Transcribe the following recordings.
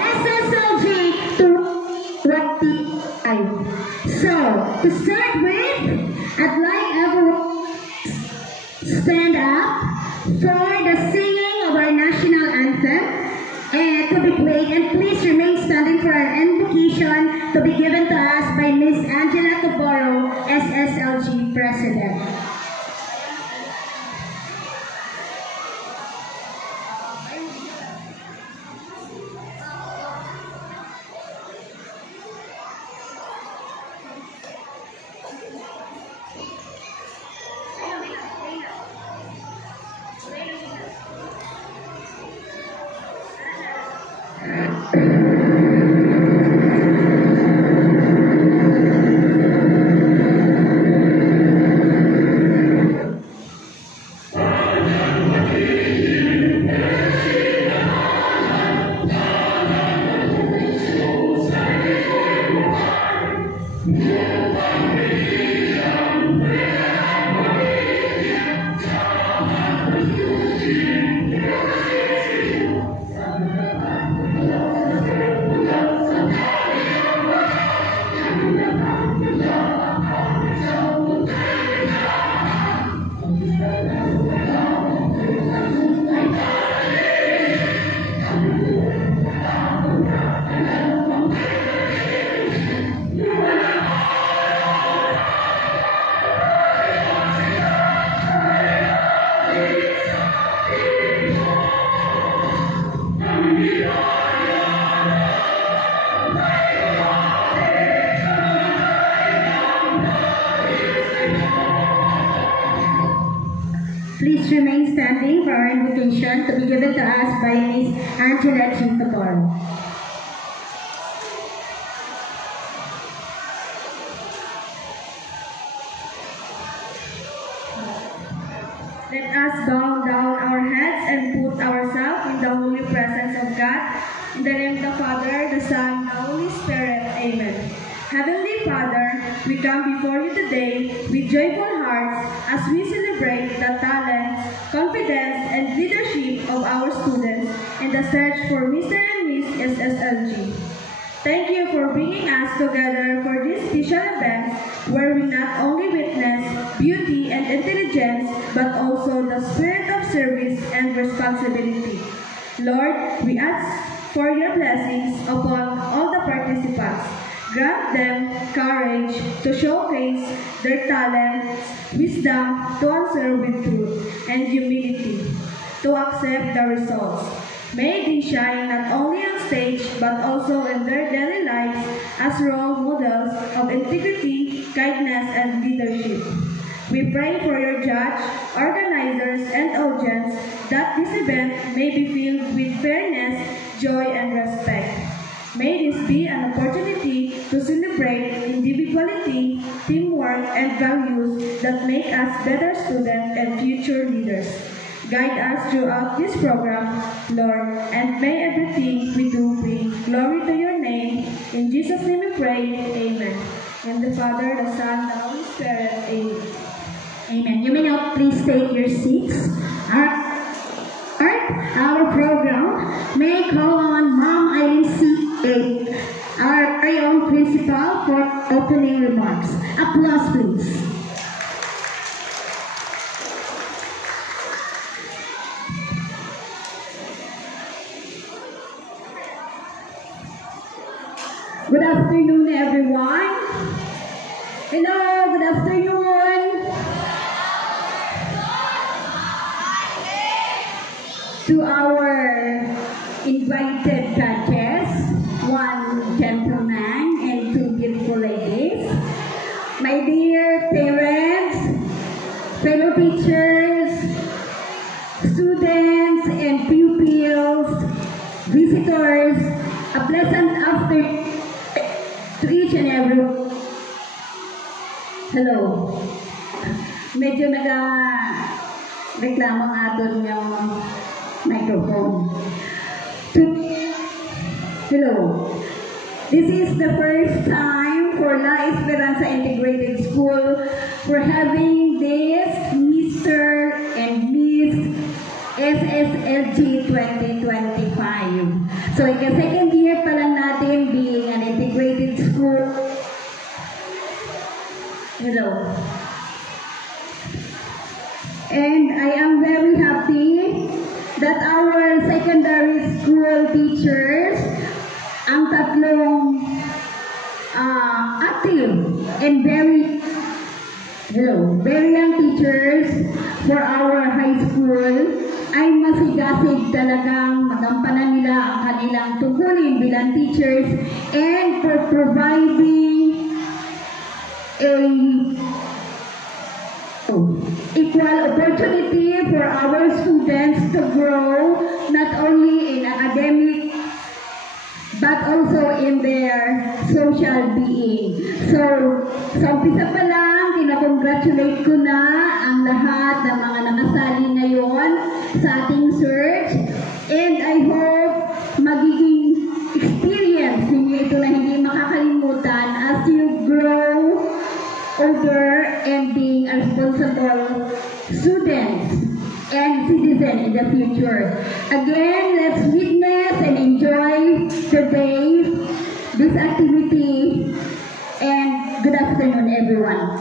SSLG 2025. So, to start with, I'd like everyone to stand up for the singing of our national anthem and to be played, and please remain standing for our invocation to be given to us by Miss Angela Toboro, SSLG President. Please remain standing for our invocation to be given to us by Miss Angela Toboro. Let us bow down our heads and put ourselves in the holy presence of God. In the name of the Father, the Son, and the Holy Spirit. Amen. Heavenly Father, we come before you today with joyful hearts as we celebrate the talents, confidence, and leadership of our students in the search for Mr. and Miss SSLG. Thank you for bringing us together for this special event where we not only witness beauty and intelligence but also the spirit of service and responsibility. Lord, we ask for your blessings upon all the participants. Grant them courage to showcase their talents, wisdom to answer with truth, and humility to accept the results. May they shine not only on stage but also in their daily lives as role models of integrity, kindness, and leadership. We pray for your judge, organizers, and audience that this event may be filled with fairness, joy, and respect. May this be an opportunity to celebrate individuality, teamwork, and values that make us better students and future leaders. Guide us throughout this program, Lord, and may everything we do bring glory to your name. In Jesus' name we pray, amen. And the Father, the Son, the Holy Spirit, amen. Amen. You may now please take your seats. Our program may call on Ma'am Eileen C.A., our very own principal, for opening remarks. Applause, please. Good afternoon, everyone. Hello, good afternoon. To our invited guests, one gentleman and two beautiful ladies, my dear parents, fellow teachers, students and pupils, visitors, a pleasant afternoon to each and every one. Hello. Medyo nag-reklamo ang aton yung microphone. Hello. This is the first time for La Esperanza Integrated School for having this Mr. and Miss SSLG 2025. So, second year pa lang natin being an integrated school. Hello. And I am very happy that our secondary school teachers, ang tatlong active and very young teachers for our high school, ay masigasig talagang magampanan nila ang kanilang tungkulin bilang teachers and for providing a equal opportunity for our students to grow not only in academic but also in their social being. So, sa umpisa pa lang, kinakongratulate ko na ang lahat ng mga nakasali ngayon sa ating search. And I hope magiging experience ninyo ito na hindi makakalimutan as you grow older and being a responsible students and citizen in the future. Again, let's witness and enjoy today this activity, and good afternoon everyone.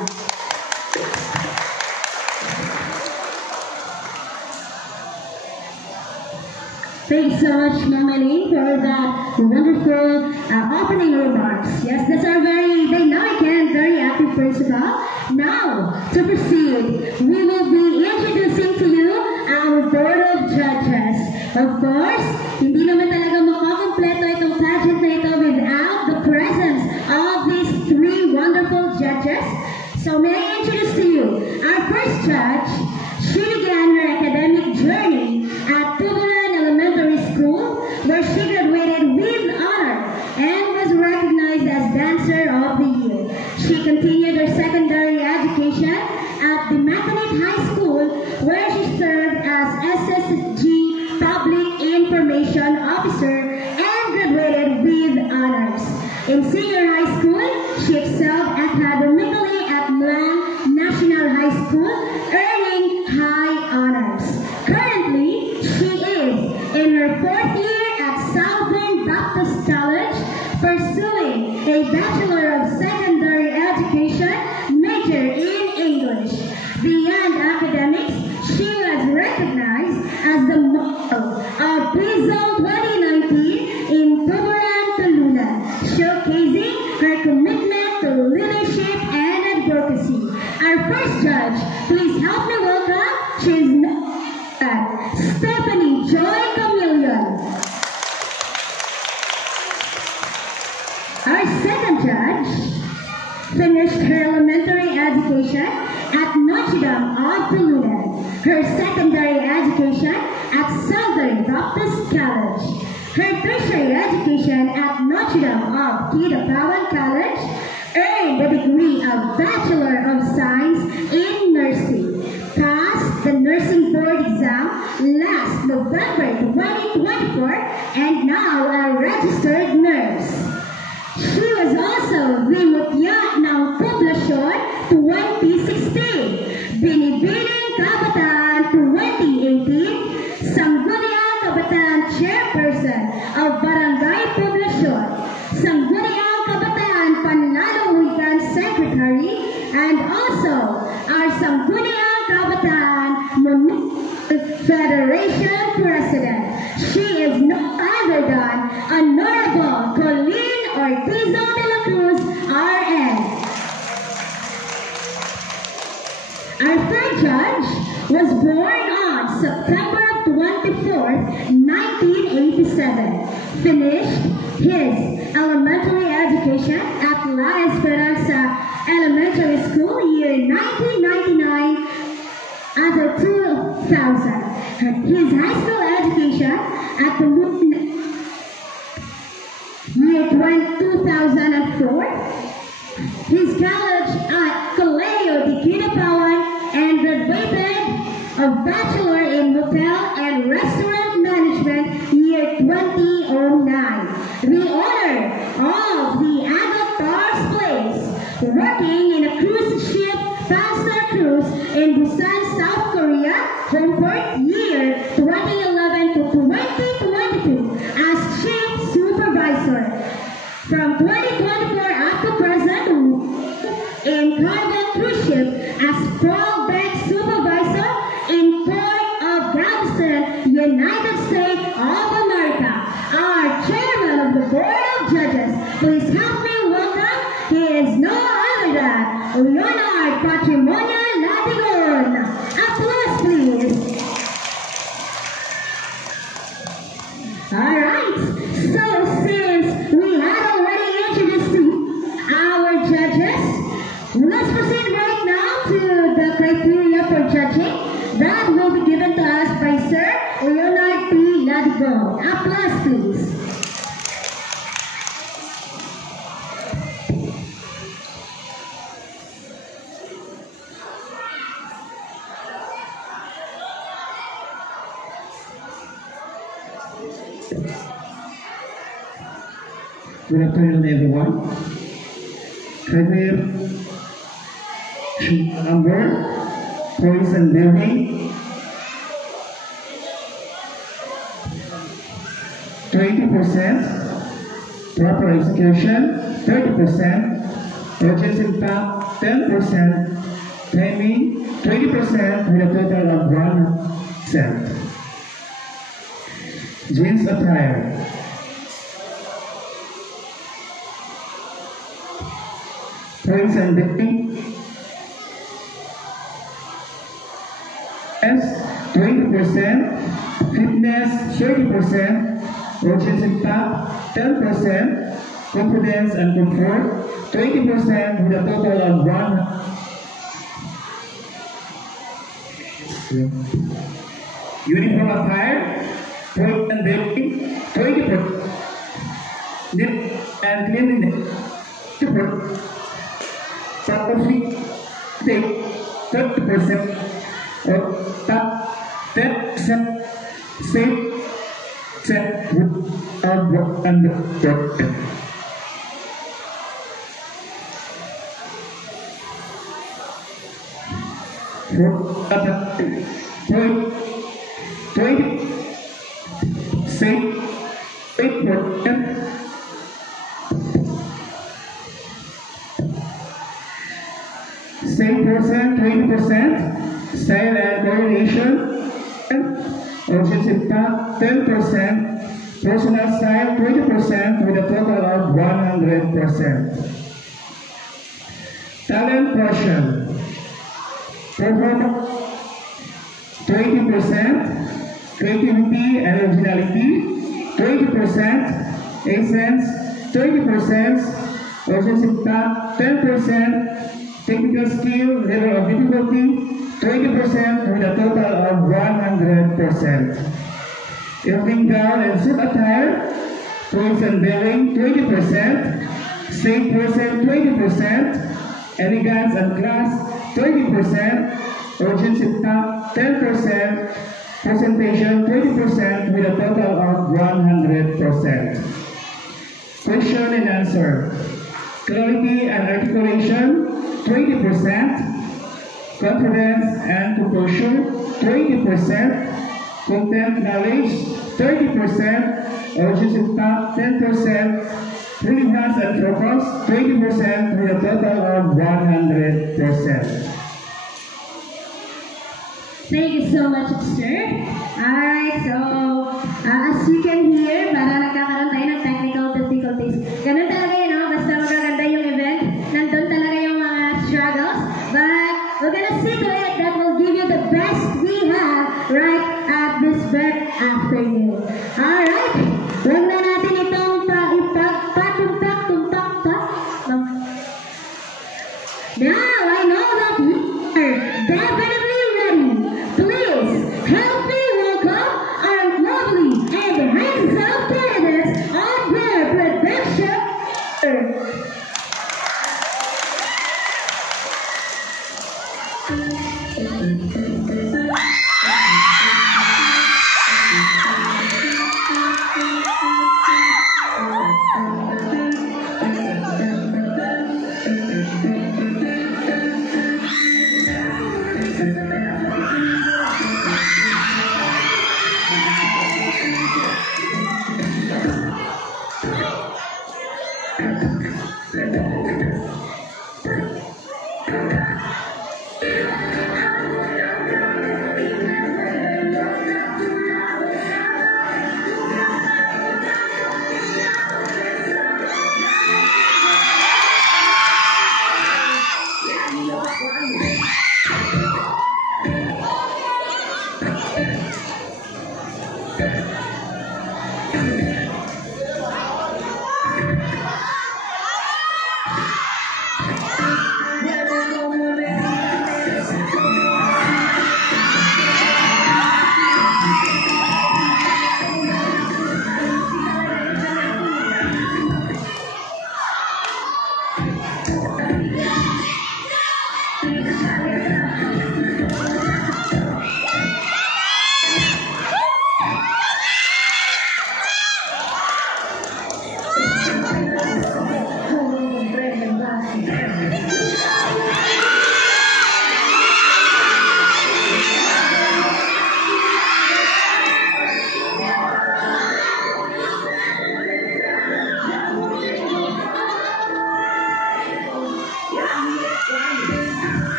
Thanks so much, Mamali, for that wonderful opening remarks. Yes, that's our very dynamic and very active principal. Now, to proceed, we will be introducing to you our Board of Judges. Of course, hindi naman talaga makakompleto itong pageant na ito without the presence of these three wonderful judges. So may I introduce to you our first judge. She began her academic journey at Tuburan Elementary School, where she graduated with honor and was recognized as Dancer of the Year. She continued her secondary education at the Macanite High School, where she served as SSG Public Information Officer and graduated with honors. In senior high school, she excelled academically at Milan National High School, earning high honors. Currently, she is in her fourth year at Southern Baptist College, pursuing a Bachelor of Secondary Education major in English. Beyond academics, she was recognized as the model of PRISM 2019 in Tuburan, Tulunan, showcasing her commitment to leadership and advocacy. Our first judge, please help me welcome, she's Stephanie Joy Camillion. Our second judge finished her elementary education at Notre Dame of Tulunan, her secondary education at Southern Baptist College, her tertiary education at Notre Dame of Kidapawan College, earned the degree of Bachelor of Science in Nursing, passed the Nursing Board exam last November 2024, and now a registered nurse. She was also Vinutya ng Poblasyon 2016, Binibining Kabataan 2018, Sangguniang Kabataan Chairperson of Barangay Poblasyon, Sangguniang Kabataan Panlalawigan Secretary, and also our Sangguniang Kabataan Federation President. She is no other than Honorable Colleen Ortizo de la Cruz, RN. Our third judge was born on September 24th, 1987. Finished his elementary education at La Esperanza Elementary School year 1999 until 2000. His high school education at the year 2004. His college at Colegio de Kidapawan and graduated of Bachelor in Hotel and Restaurant Management year 2009. The owner of the Adult Stars Place, working in a cruise ship Pastor Cruise in Busan, South Korea, home port year 2011 to 2022 as chief Good afternoon, everyone. Career, number, points and building, 20%, proper execution, 30%, urgency impact, 10%, timing, 20% with a total of 1%. Jeans attire. Points and building, S 20%, fitness 30%, urgency impact 10%, confidence and comfort 20% with a total of 1. Uniform attire, point and building 20%, neat and cleanliness 2%, proper fit 30%, or top 10% safe set with work and work. Point 20 safe 8%. Same percent, 20%, style and coordination, urgency impact 10%, personal style 20% with a total of 100%. Talent portion, performance 20%, creativity and originality 20%, essence 20%, urgency impact 10%, technical skill, level of difficulty, 20% with a total of 100%. Evening gown and suit attire, points and bearing, 20%. Safe person, 20%. Elegance and class, 20%. Urgency impact, 10%. Presentation, 20% with a total of 100%. Question and answer. Clarity and articulation, 20%, confidence and composure, 20%, content knowledge, 30%, urgency impact, 10%, brilliance and focus, 20% with a total of 100%. Thank you so much, sir. Alright, so as you can hear, parang nagkakaroon tayo ng technical difficulties. Ganun talaga yun, no? Basta magaganda yung event, nandun talaga yung mga struggles. But we're gonna see to it that will give you the best we have right at this very afternoon. Alright, huwag na natin itong tumpak. Now, I know that you are definitely ready. Please help me welcome our lovely and handsome candidates on their production.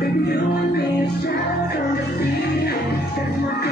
Baby, you and me, it's just on the sea.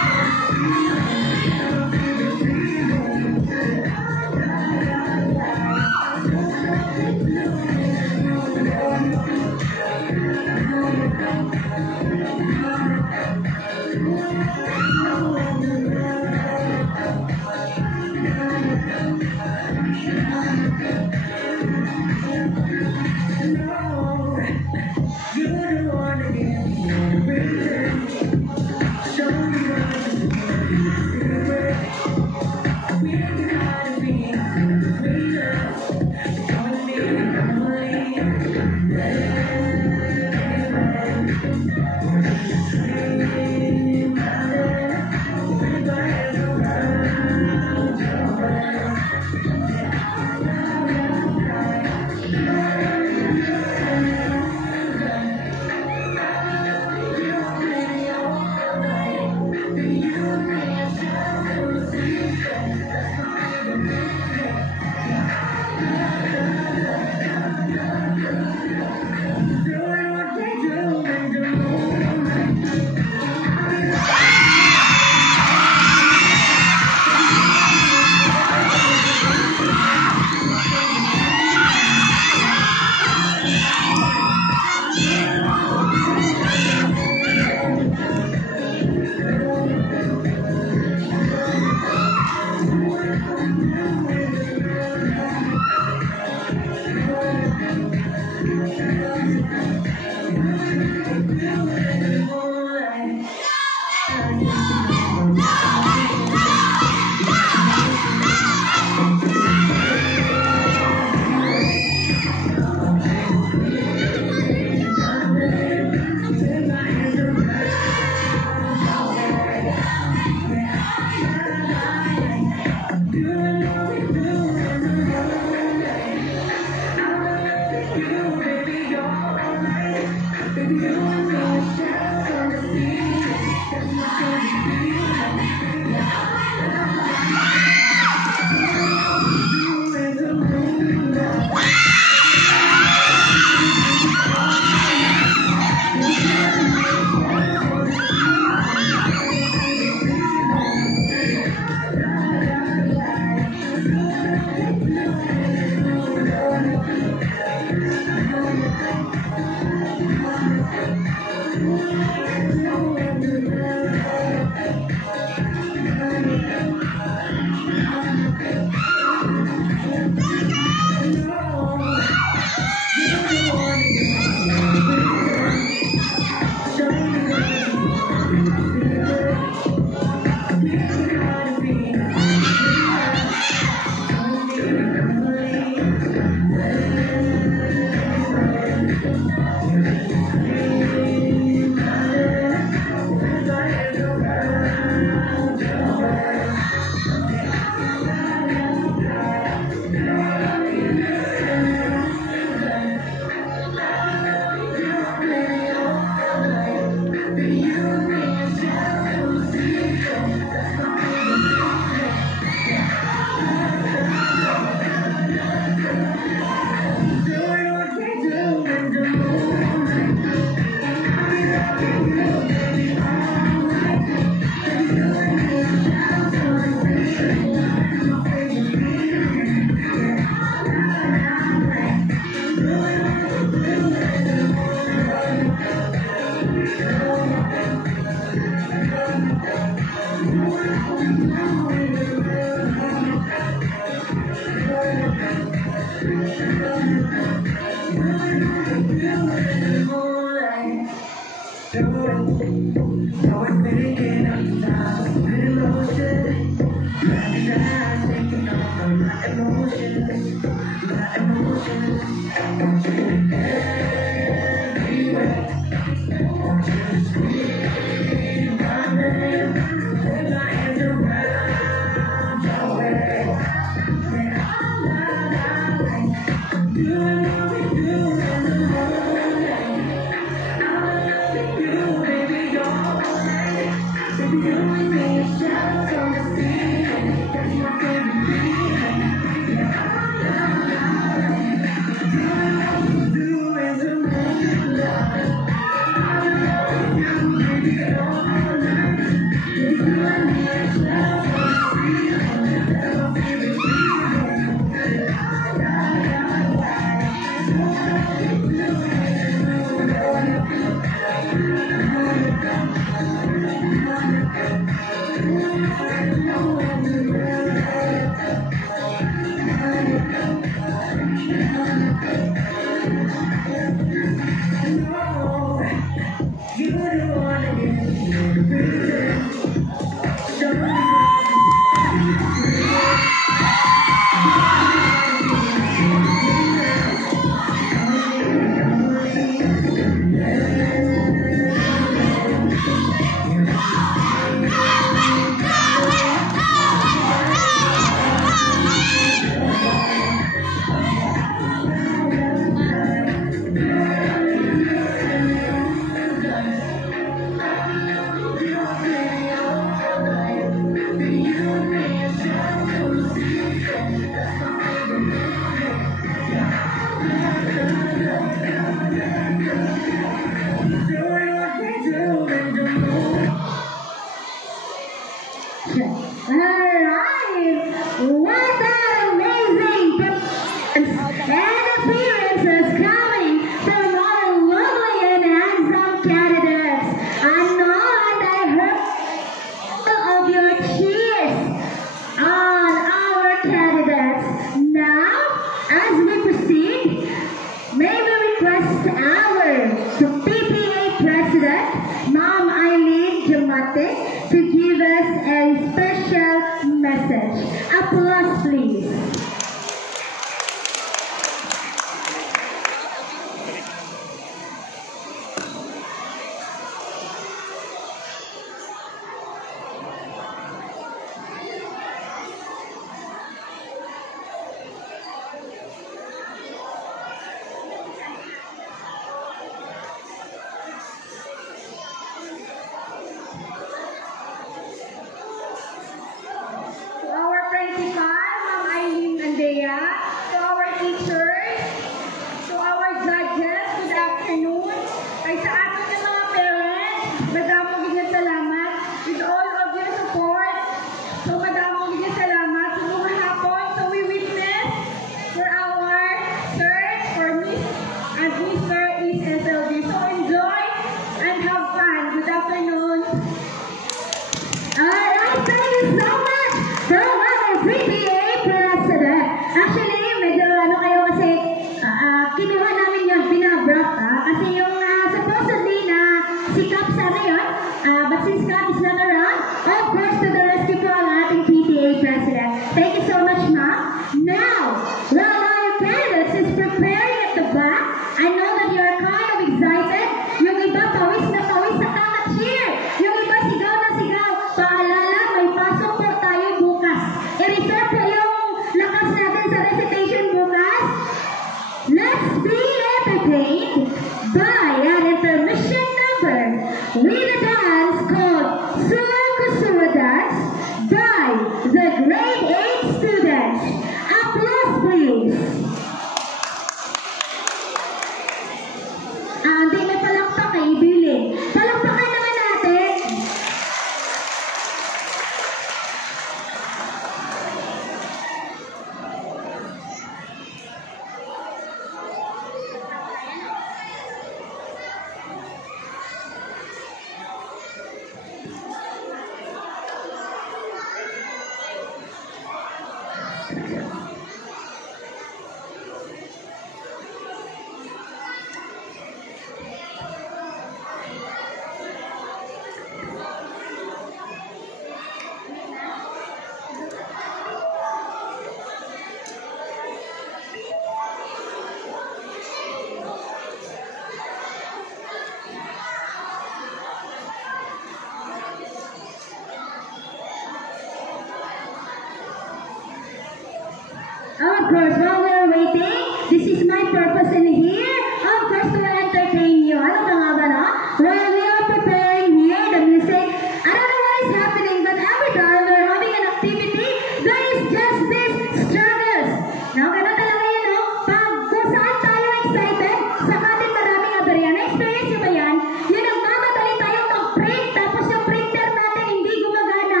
Of course, while we're waiting, this is my purpose in here. Of course, to entertain you. Ano ka nga ba, no? While we are preparing here, the music, I don't know what is happening, but every time we're having an activity, there is just this struggles. Now, ganun talaga yun, no? Pag kung saan tayo excited, saka din maraming aberya. Na-experience nyo ba yan? Yung nagmamadali tayo mag-print, tapos yung printer natin hindi gumagana.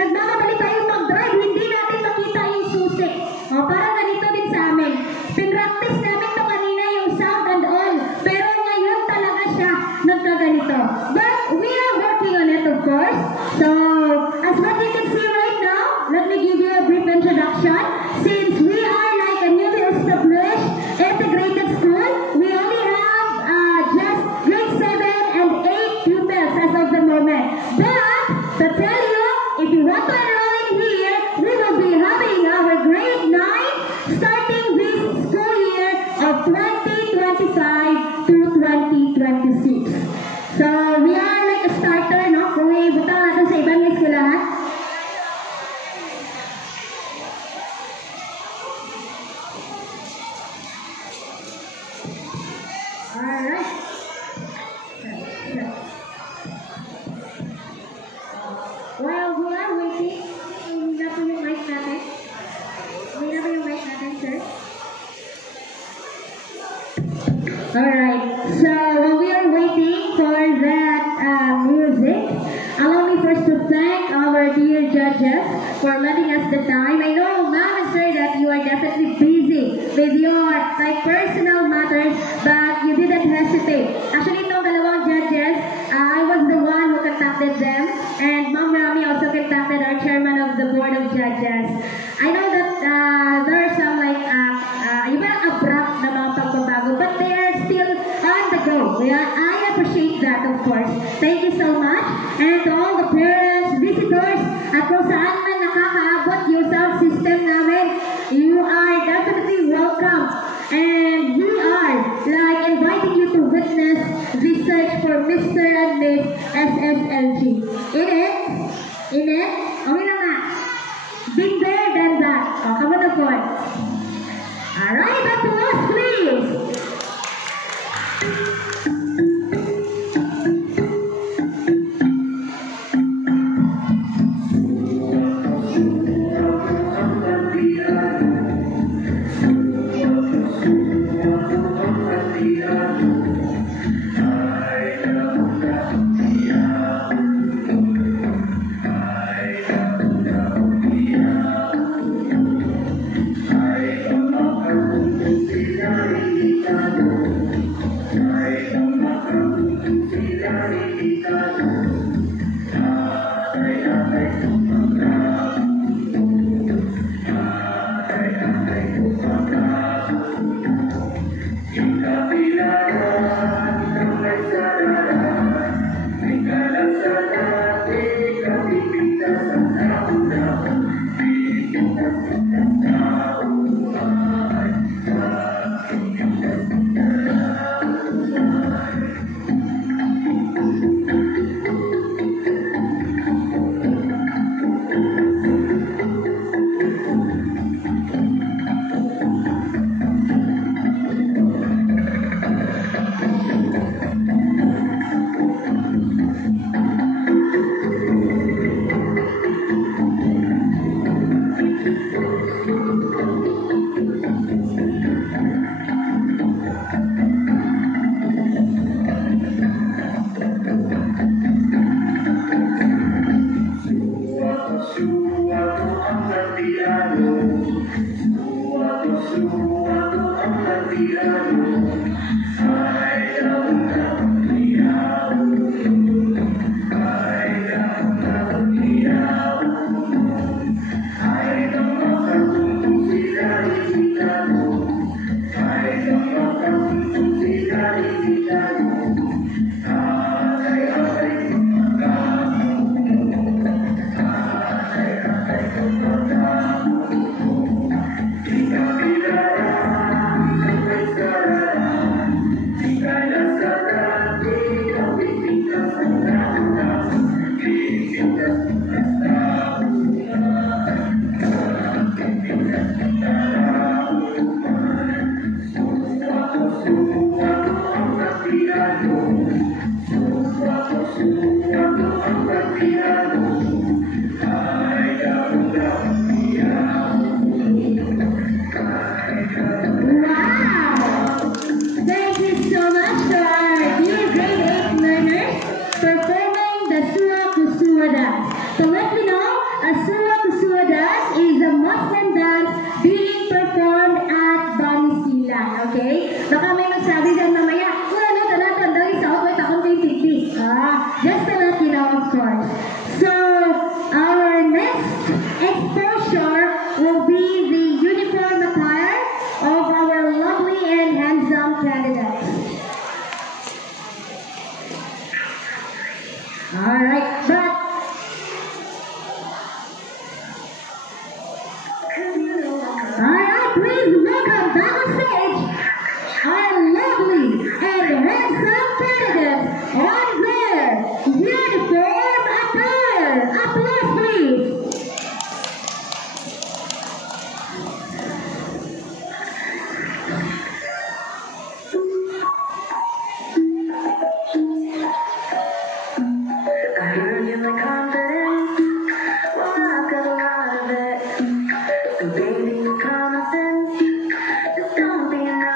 Nagmamadali tayo mag-drive, hindi natin makita yung susi. O, parang ganito din sa amin. Pinractice namin to kanina yung sound and all. Pero ngayon talaga siya judges, for lending us the time. I know, ma'am and sir, that you are definitely busy with your personal matters, but you didn't hesitate. Actually, itong dalawang judges, I was the one who contacted them, and Ma'am Rami also contacted our chairman of the board of judges. I know that there are some iba abrupt na mga pagbabago, but they are still on the go. I appreciate that, of course. Thank you so much. And to all the parents, visitors, at kung saan man nakakaabot yung sound system namin, you are definitely welcome. And we are inviting you to witness this search for Mr. and Miss SSLG. In it? Okay na nga. Been there, done that. Come on the point. Alright, back to us, please. Baby, common sense, just don't be enough.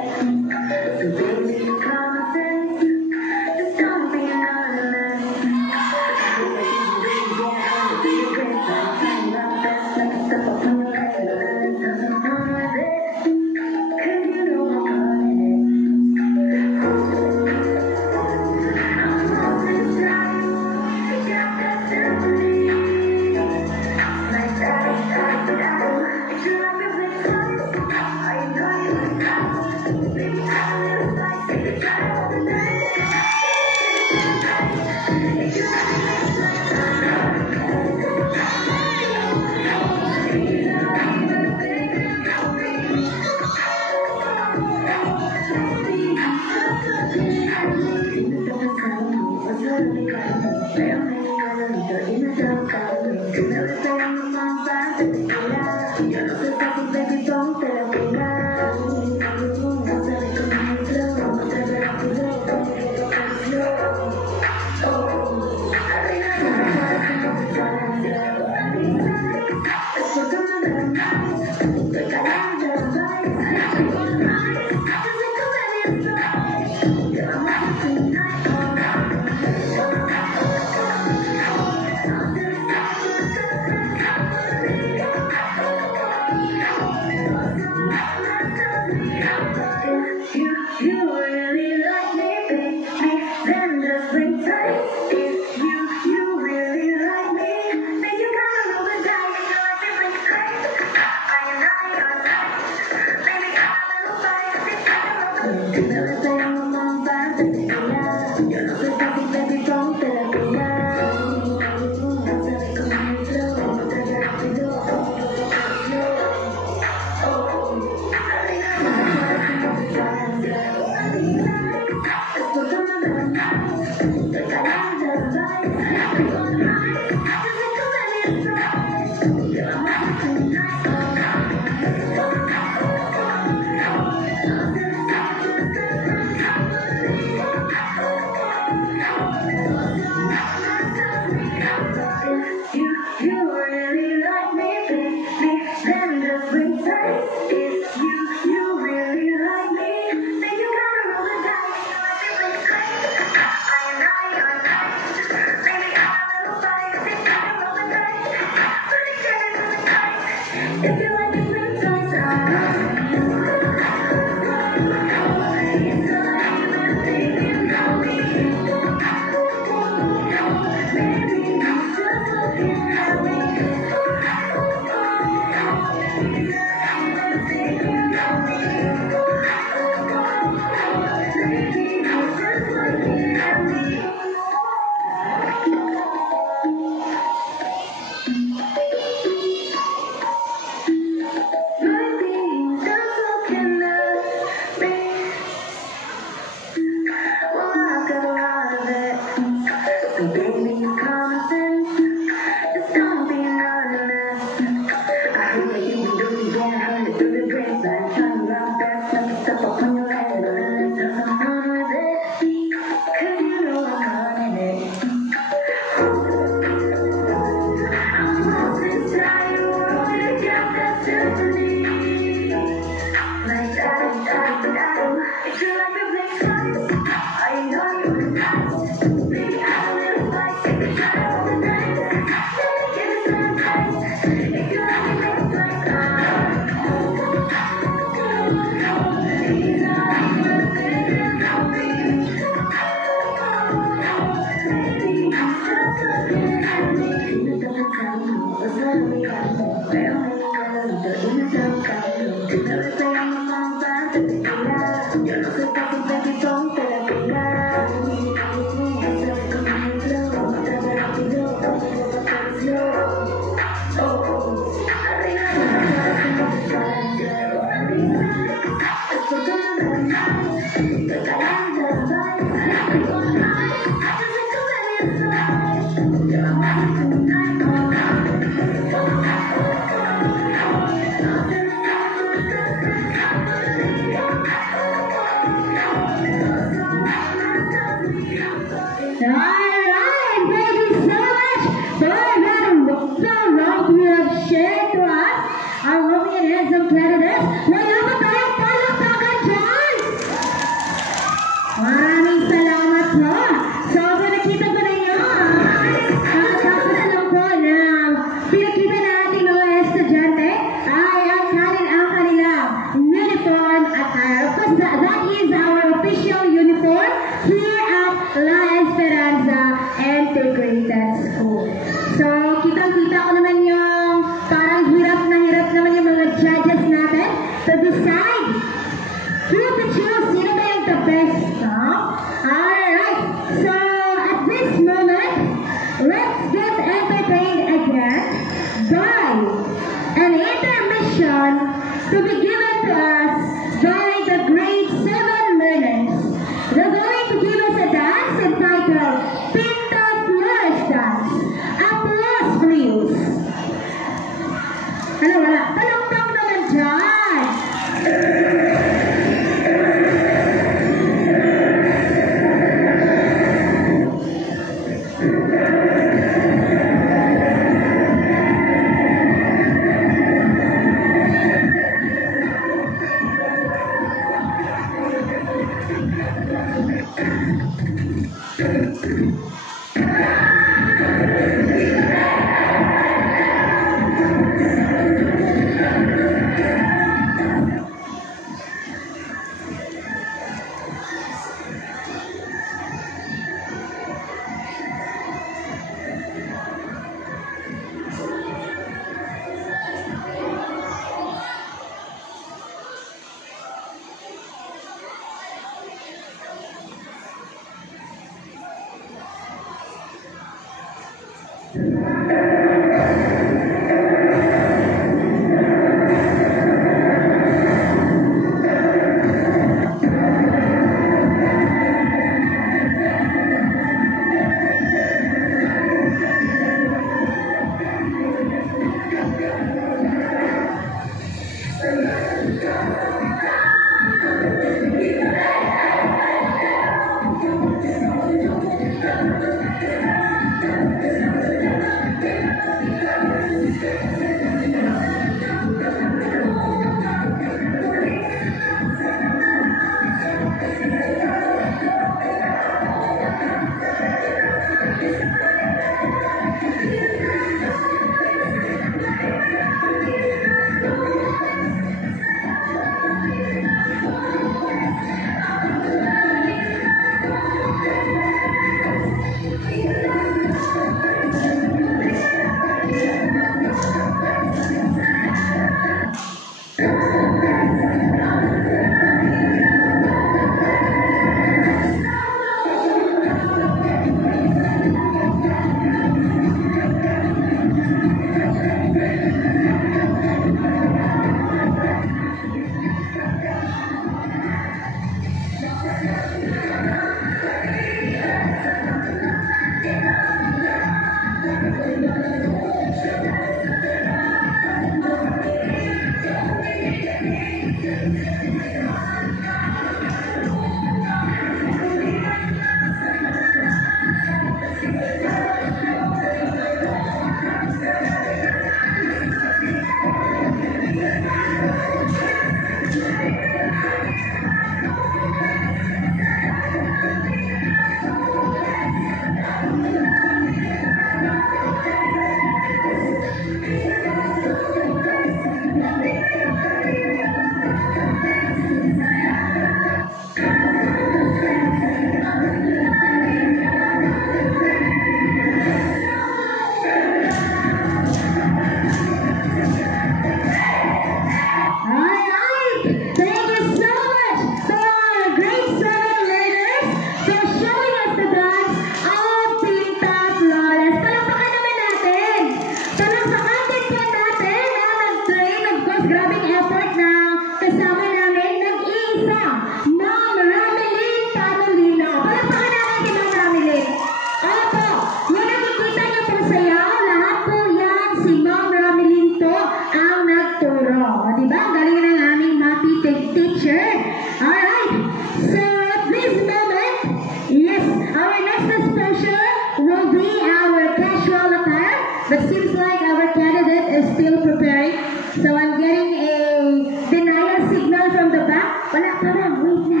seems like our candidate is still preparing. So I'm getting a denial signal from the back. Wala pa ba? Wait na.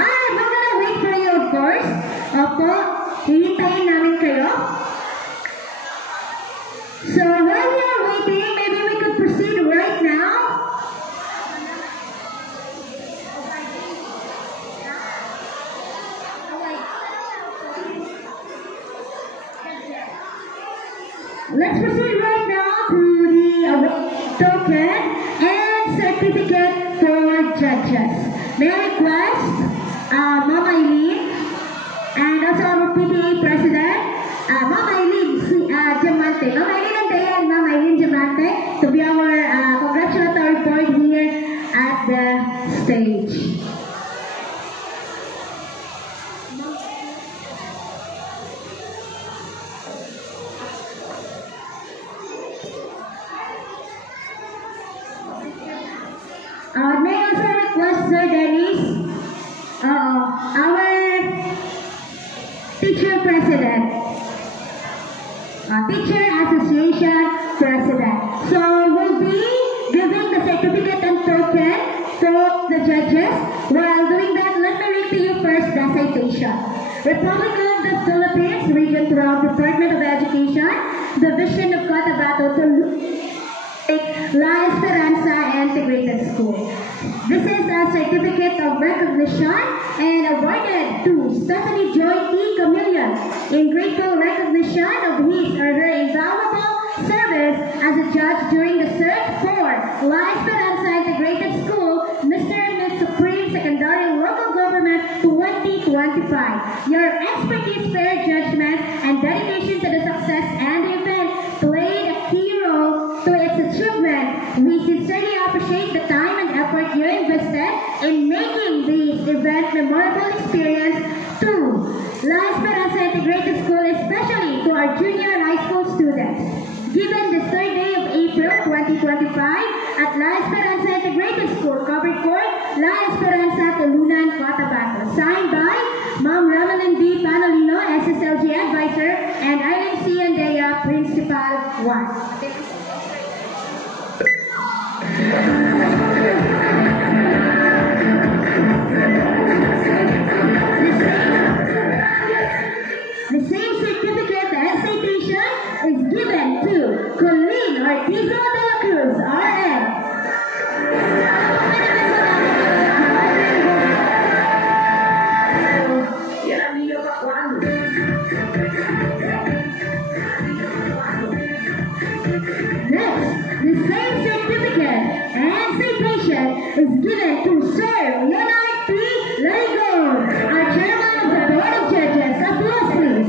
Alright, we're gonna wait for you, of course. Opo, hihintayin namin kayo. So while we are waiting, maybe we could proceed right now. Let's proceed right now to the token and certificate for judges. May I request Mama Eileen and also our PTA President, Mama Eileen Diamante. Mama Eileen and Dayan, Mama Eileen Diamante to be our congratulatory board here at the stage. May I also request Sir Dennis, our teacher president, teacher association president. So we'll be giving the certificate and token for the judges. While doing that, let me read to you first the citation. Republic of the Philippines, Region 12, Department of Education, Division of Cotabato to La Esperanza Integrated School. This is a certificate of recognition and awarded to Stephanie Joy T. Chameleon in grateful recognition of his or her invaluable service as a judge during the search for La Esperanza Integrated School, Mr. and Ms. Supreme Secondary Local Government 2025. Your expertise, fair judgment, and dedication to the success and the event played a key role to its achievement. We sincerely appreciate the time and effort you invested in making the event memorable experience to La Esperanza Integrated School, especially to our junior high school students. Given the 3rd day of April 2025 at La Esperanza Integrated School, Covered Court, La Esperanza, Tulunan, Cotabato. Signed by Ma'am Ramalyn B. Panolino, SSLG Advisor, and Irene C. Andea, Principal 1. The same certificate and citation is given to Colleen Ortizo de la Cruz, RN. Next, the same certificate and citation is given to Sir Leonard P. Larigo, our chairman of the Board of Judges. Applause, please.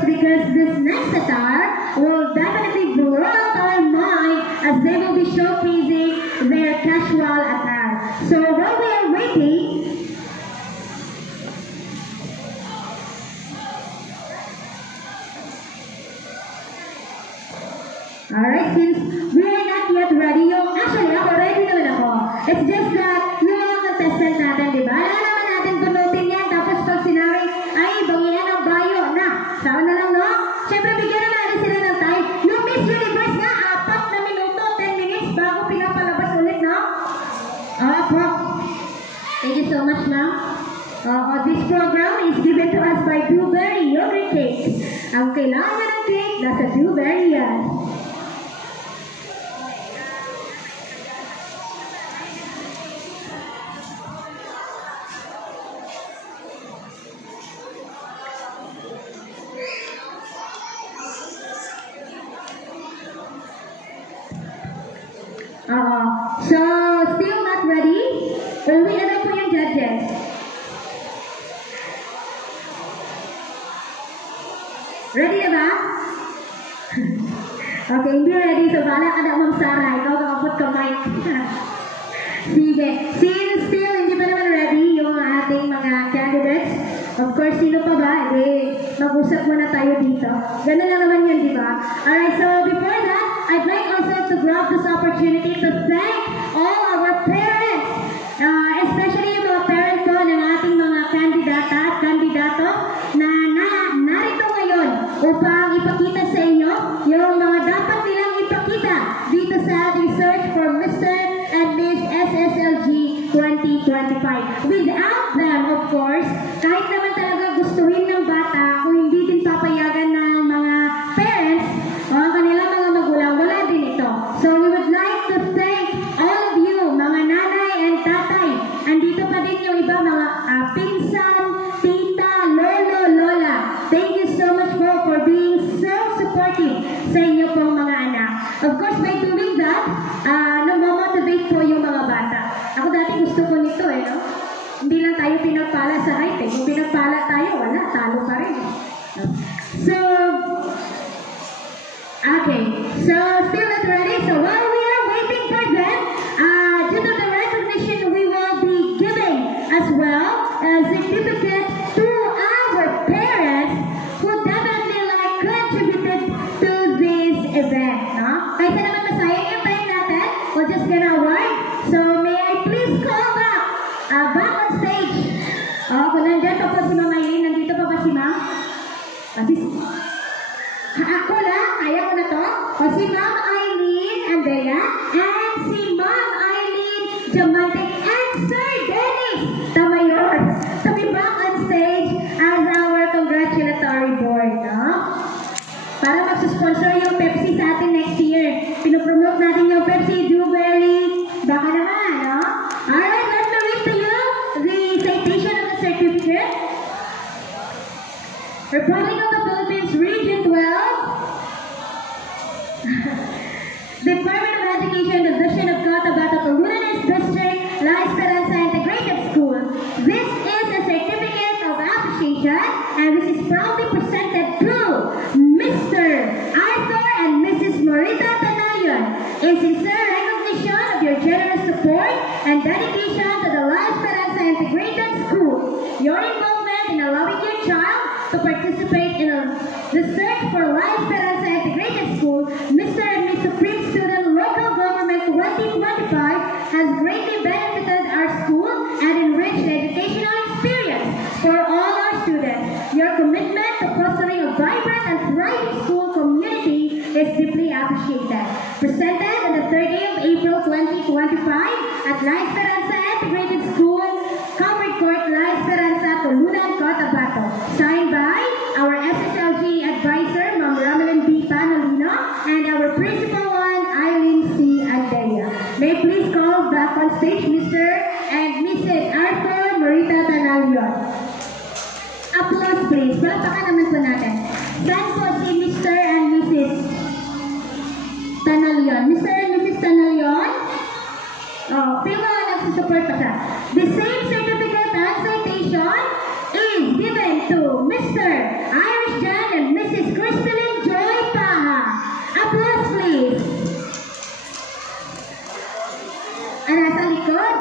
Because this next attire will definitely blow out our mind as they will be showcasing their casual attire. So while we are waiting, alright, since we are not yet ready, actually ako ready naman ako. It's just that yung mga contestant natin, di ba? Alam naman natin bunutin yan, tapos pag sinabing, ay, bangihan ang bayo na. Saan na lang, no? Siyempre, bigyan naman natin sila ng time. Yung Miss Universe nga, 4 na minuto, 10 minutes bago pinapalabas ulit, no? Opo. Thank you so much, ma'am. This program is given to us by Blueberry Yogurt Cake. Ang kailangan ng cake, nasa Blueberry yan. So, still not ready. Ready na ba? Okay, hindi ready. So, bala ka na, Ma'am Sarah. Ikaw kakapot ka, Mike. Sige. Still, hindi pa naman ready yung ating mga candidates. Of course, sino pa ba? Mag-usap muna tayo dito. Ganun lang naman yun, di ba? Alright, so before that, I'd like also to grab this opportunity to thank all our parents. Especially yung mga parents ko ng ating mga kandidata at kandidato na narito ngayon upang ipakita sa inyo yung mga dapat nilang ipakita dito sa ating search for Mr. and Miss SSLG 2025. Without them, of course, kahit naman talaga gustuhin ng bata, kung hindi din papayagan ng mga parents o kanilang mga magulang, wala din ito. So we would like to thank all of you, mga nanay and tatay. Andito pa din yung iba, mga pinsan, tita, lolo, lola. Thank you so much for being so supportive sa inyo pong mga anak. Of course, by doing that, nag-motivate po yung mga bata. Ako dati gusto ko nito no? Hindi lang tayo pinagpala sa height Kung pinagpala tayo, wala, talo pa rin. So, okay. So, still not ready. So, while we are waiting for them, due to the recognition, we will be giving as well a certificate to our parents who definitely contributed to this event. No? Kaysa naman masayang yung time natin, we're just gonna work. So, may I please call back on stage. Kung nandyan pa po si Ma'am Eileen, nandito pa ba si Ma'am? Ako lang, kaya ko na to. O si Ma'am Eileen Andrea and si Ma'am Eileen Diamante and Sir Dennis Tamayor to be back on stage as our congratulatory board. No? Para magsusponsor yung Pepsi sa atin next year. Pinopromote natin yung Pepsi Dewberry. Baka naman, no? Alright, let me read to you the citation of the certificate. Republic of the Philippines, Region 12. Department of Education, Division of Cotabato, Lunanes District, La Esperanza Integrated School. This is a certificate of appreciation and this is proudly presented to Mr. Arthur and Mrs. Morita Tanayon in sincere recognition of your generous support and dedication to the La Esperanza Integrated School. Your involvement in allowing your child to participate in the search for La Esperanza Integrated School, Mr. and Ms. Supreme Student Local Government 2025 has greatly benefited our school and enriched the educational experience for all our students. Your commitment to fostering a vibrant and thriving school community is deeply appreciated. Presented on the 3rd day of April 2025 at La Esperanza Integrated School, Comfort Court, La Esperanza, Tulunan, Cotabato. Signed by our SSLG advisor, Ma'am Ramelin B. Panolino, and our principal one, Eileen C. Andrea. May I please call back on stage Mr. and Mrs. Arthur Morita Tanayon. Applause please. Palpakan naman po natin. Saan po si Mr. and Mrs. Tanayon? Mr. and Mrs. Tanayon? Pero mga nagsusupport pa siya. The same certificate and citation is given to Mr. Irish John and Mrs. Crystalline Joy Paha. Applause please. And nasa likod.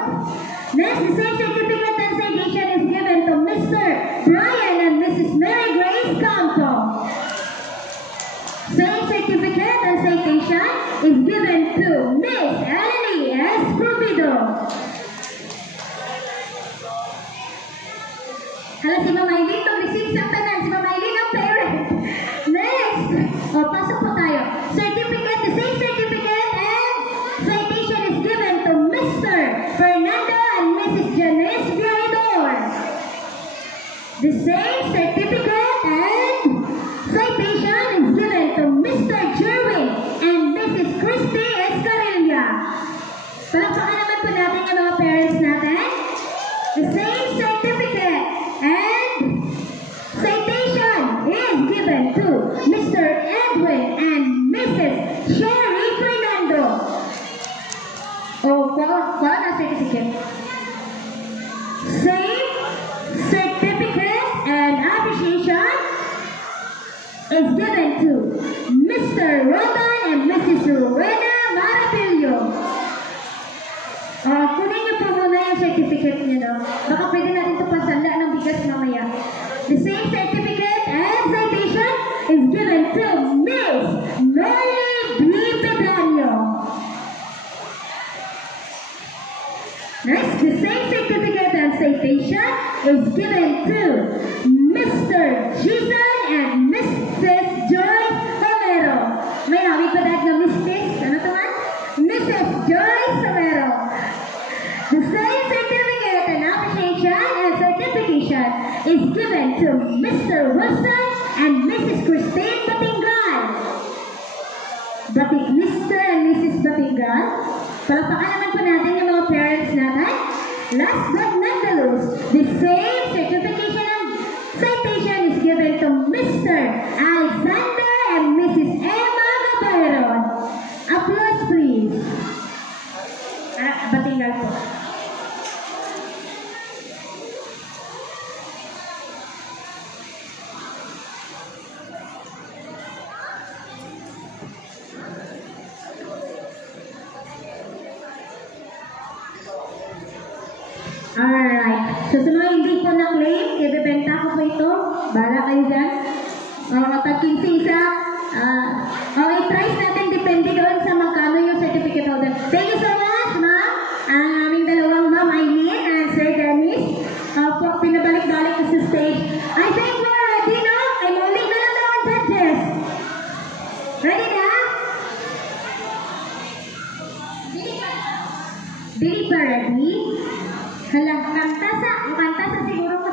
Next, the same certificate and citation is given to Mr. Brian and Mrs. Mary Grace Campo. Same certificate and citation is given to Miss Ellie S. Provido. Hala, si Ma'am Eileen, mag-receive sa tanan. Si Ma'am Eileen ang parent. Next. Pasok po tayo. Certificate, the same certificate and citation is given to Mr. Fernando and Mrs. Janice Viaidor. The same certificate and citation is given to Mr. Jerwin and Mrs. Christy Escarilla. Palakpakan naman po natin yung mga parents natin. The same certificate and citation is given to Mr. Edwin and Mrs. Sherry Fernando. Kuha na certificate. Same certificate and is given to Mr. Rodan and Mrs. Rowena Marapilio. Kunin niyo po muna yung certificate niyo, no? Baka pwede natin ito pasanda ng bigas mamaya. The same certificate and citation is given to Miss Noli B. Pedano. Next, the same certificate and citation is given to Mr. Jason and Mrs. Joyce Romero. May nawig ko dahil na Mrs. Ano ito man? Mrs. Joyce Romero. The same certificate and appreciation and certification is given to Mr. Wilson and Mrs. Christine Batingan. Mr. and Mrs. Batingan. Palapakan naman po natin yung mga parents natin. Last but not the least, the same certification and citation is given to Mr. Alexander and Mrs. Emma Gabaron. Applause please. Batingan po. Alright. So, sa mga hindi ko na-claim, ibebenta ko po ito. Bala kayo dyan. Tag-15 isa. Okay, price natin depende doon sa magkano yung certificate holder. Thank you so much, ma'am. Ang aming dalawang ma'am, Eileen and Sir Dennis. Pinabalik-balik ko sa stage. I think we're ready, no? I'm only na lang naman judges. Ready na? Dili ba ready? Hala, kanta sa siguro ko.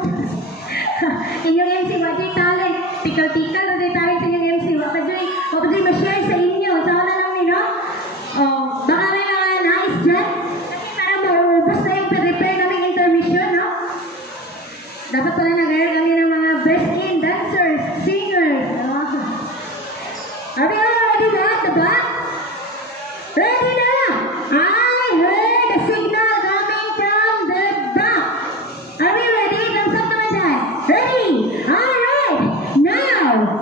Inyong MC, wag yung talent. Tikal-tikal, wag yung talent sa inyong MC. Wag yung ma-share sa inyo. Saan na lang nino? Baka may mga nais dyan. Kasi parang maubos na yung repair naming intermission, no? Dapat pala nag-hire kami ng mga best-in dancers, singers. Are we all ready na at the back? Ready na! I heard a signal coming from the back. Are we ready? Don't stop naman dyan. Ready? Alright! Now,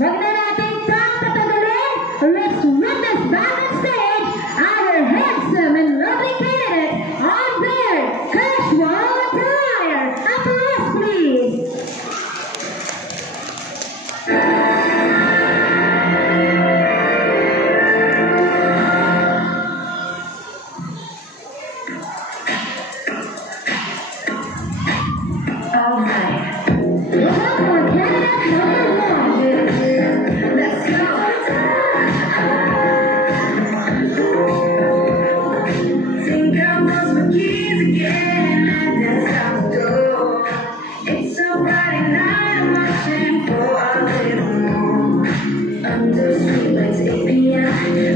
wag na natin pang patagalin. Let's witness back on stage our handsome and lovely candidate on their casual attire. Applause, please.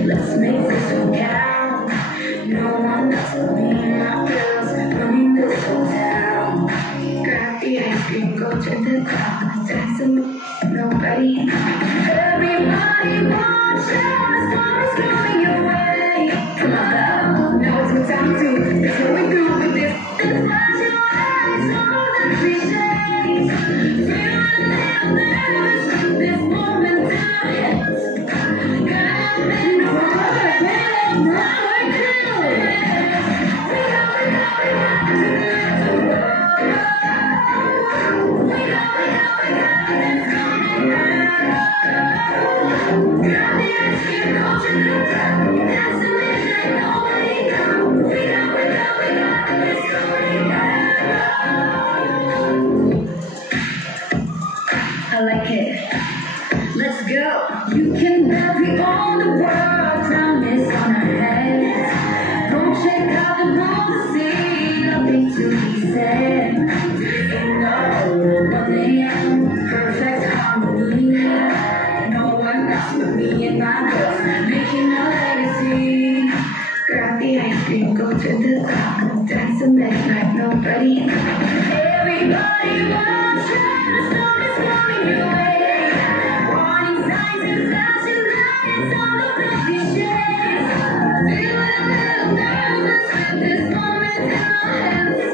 Let's make this one count. No one else will be my girls running this whole town. Grab the ice cream, go to the club, dance and nobody. Everybody wants you, the storm is coming your way. Come on, now it's my time to. That's what we do with this. Close your eyes, all the cliches. Feel a little nervous with this moment in our heads. I like it. Let's go. You can have the all the world around this on our heads. Go check out the world to see nothing to be said. Ain't no nothing perfect harmony. No one else but me and my girls making a legacy. Grab the ice cream, go to the club, dance and dance like nobody. Everybody wants you. The storm is coming your way. Warning signs and flashing lights on the pretty shades. Feeling a little nervous with this moment in our hands.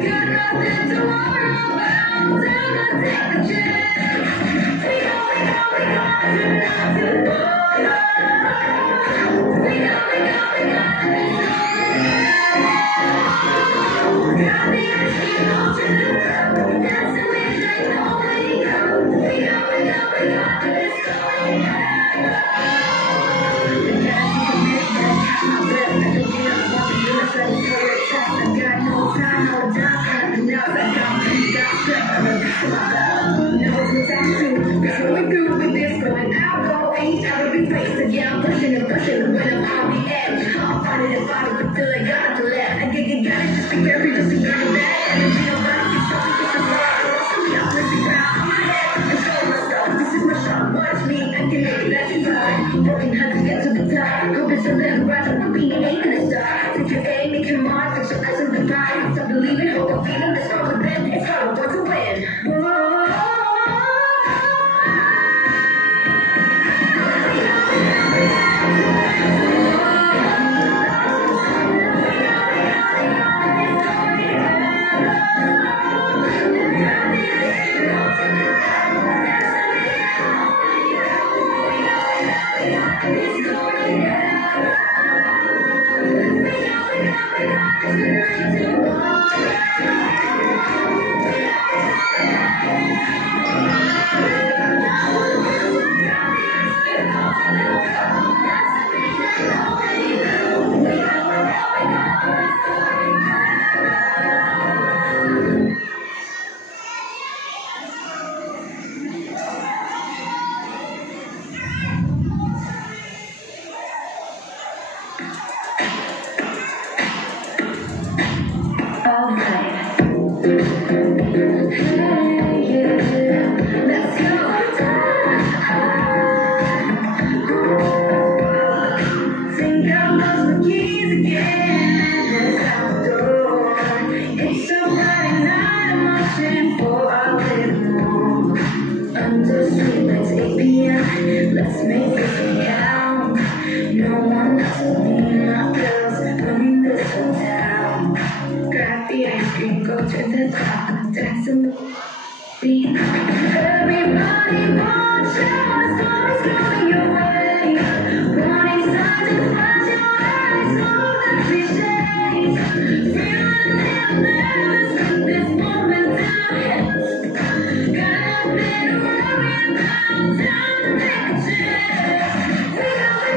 Got nothing to worry about, time to take a chance. We go, we go, we time, no time. Now that I'm got strength, I'm gonna fix my bell. Know what time to. That's what we do with this. Going out, go, ain't ever be wasted. Yeah, I'm pushing and pushing when I'm on the edge. I'm fighting and fighting until I got to left. I get got it, just be careful, just to get it back. Energy, nobody can stop me, it's a fire. I'm lifting ground on my head and show myself. This is my shot, watch me, I can make it that's time. Working hard to get to the top. Hope it's a little rise, I'm being ain't gonna stop. Take your aim, make your mark, fix your eyes on the prize. Stop believing, hope I'm feeling this wrong within. It's hard, want to win. Let's make this count. No one else me, my girls, putting this one down. Grab the ice cream, go to the top, dance in the beat. Everybody wants you, the story's coming your way. Warning signs and flash your eyes, all the cliches. Feeling a little nervous with this moment in our heads. Got a bit of worry about time to make a chance. We got to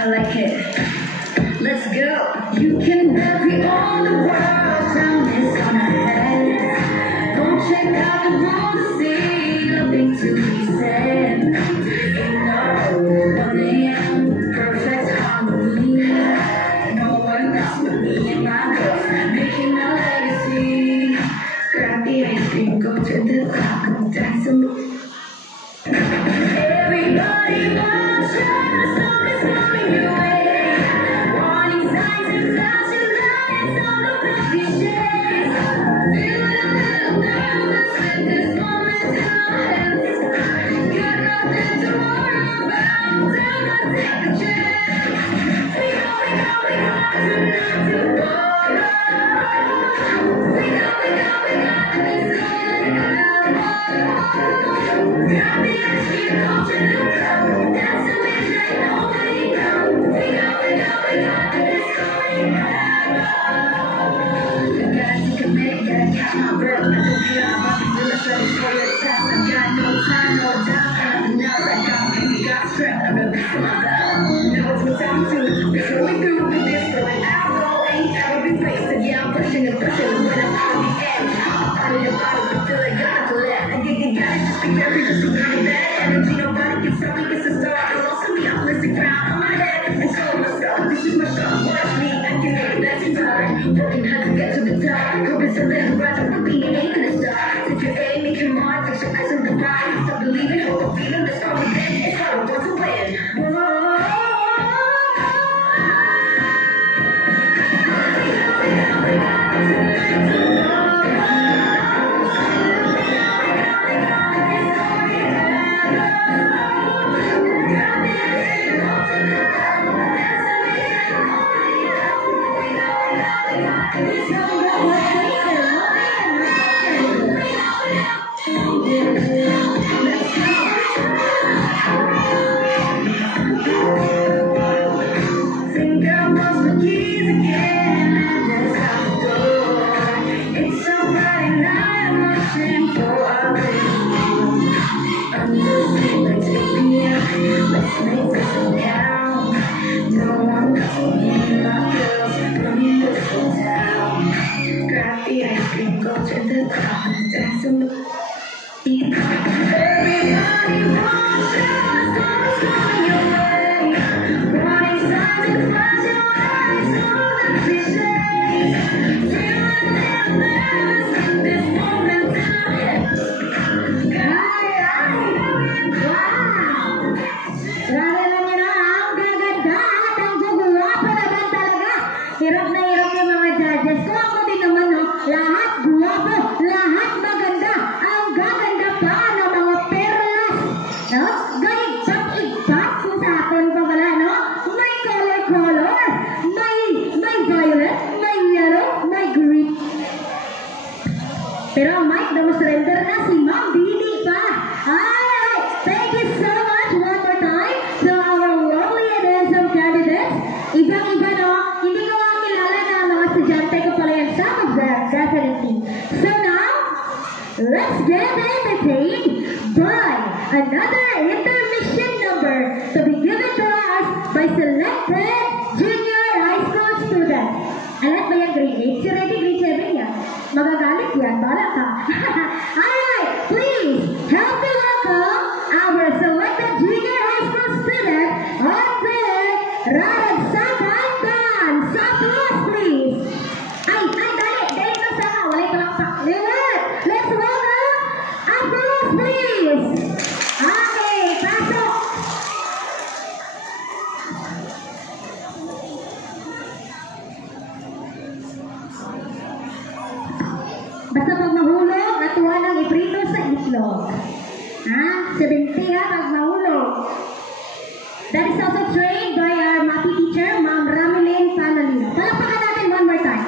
I like it. Let's go. You can bury all the world down this on our heads. Don't check out the world to see nothing to be said. You know, 1 a.m. perfect harmony. No one else but me and my girls making a legacy. Grab the ice cream, go to the top, and dance and move. Everybody wants you, the song is coming your way. Warning signs and flashing lights, all of the cliches. Feeling a little nervous with this moment in our hands. Got nothing to worry about, time to take a chance. We got to not to borrow. We got this going. Grab the ice cream, go to the top, dance and we ain't nobody know. We got this going. Gotta take a minute, gotta catch my breath. I don't care about the illustrations for your test. I got no time, no doubt. Now I got strength, I'm gonna fix my bell. Know what time to. That's what we do with this. Going out, go, ain't ever be wasted. Yeah, I'm pushing and pushing when I'm on the edge. I'm fighting and fighting until I got to left. I get it, just be careful, just to get it back. Energy, nobody can stop me, it's a start. I'm lost in the uplifting ground on my head and show myself. This is my shot, watch me, I can make it that's time. Working hard to get to the top. Hope it's a little rise, I'm being ain't gonna stop. Take your aim, make your mark, fix your eyes on the prize. Stop believing, hope I'm feeling this wrong within. It's hard, want to win. keys again and just out the door. It's a Friday night, I'm rushing for a ritual. Let's get beer, let's make this all count. No one knows me, my girls, running this whole town. Grab the ice cream, go to the car, dance a little. Everybody wants you, someone's coming your way. Warning signs and flashing lights, all the cliches. Feeling nervous in this moment tonight. Wow! Grabe lang yun ang gaganda at ang guguwapo naman talaga. Hirap na hirap yung mga judges. Kung ako din naman, no, lahat guwapo, lahat maganda. Ang gaganda pa ng mga perlas. No? Gaigpat-igpat kung sa akin pa pala, no? May color-color. May violet, may yellow, may green. Pero ang mic na surrender na si Ma'am Didi pa. Alright, thank you so much one more time to our lovely and handsome candidates. Ibang-iba, no? Hindi ko nga kilala na mga estudyante ko pala yan. Some of them, definitely. So now, let's get entertained by another intermission number to be given to us by selected junior high school students. Alam ba yan, grade 8? Si Ready grade 7 yan. Magagalit yan, bala ka. Alright, please help me welcome our selected junior high school student on the Raragsakan dance. Sa applause, please. Ay, dali ka sa ka. Wala ka lang pa. Let's welcome. Applause, please. Okay, pasok. Basta pag mahulog, atuan ang iprito sa itlog. Ha? 70 ha, pag mahulog. That is also trained by our MAPI teacher, Ma'am Ramilin Panalino. Palakpakan natin one more time.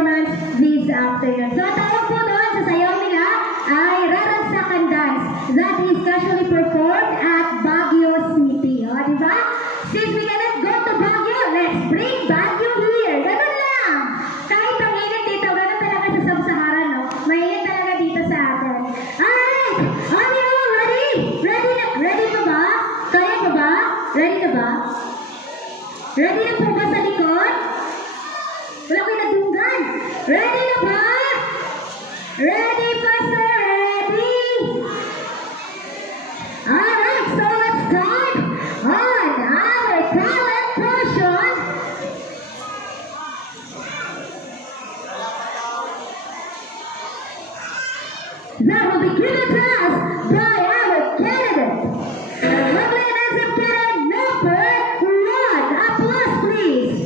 performance this afternoon. So, tawag po doon sa sayaw nila ay Raragsakan Dance that is casually performed at Baguio City. O, diba? Since we cannot go to Baguio, let's bring Baguio here. Ganun lang. Kahit ang init dito, ganun talaga sa Sub-Sahara, no? Mainit talaga dito sa atin. Alright! Are you all ready? Ready pa ba? Kaya pa ba? Ready na ba? Ready na po ba sa likod? Wala ko nadunggan. Ready na ba? Ready pa, sir? Ready? Alright, so let's start on our talent portion. That will be given to us by our candidate. Lovely and handsome candidate number 1. Applause, please.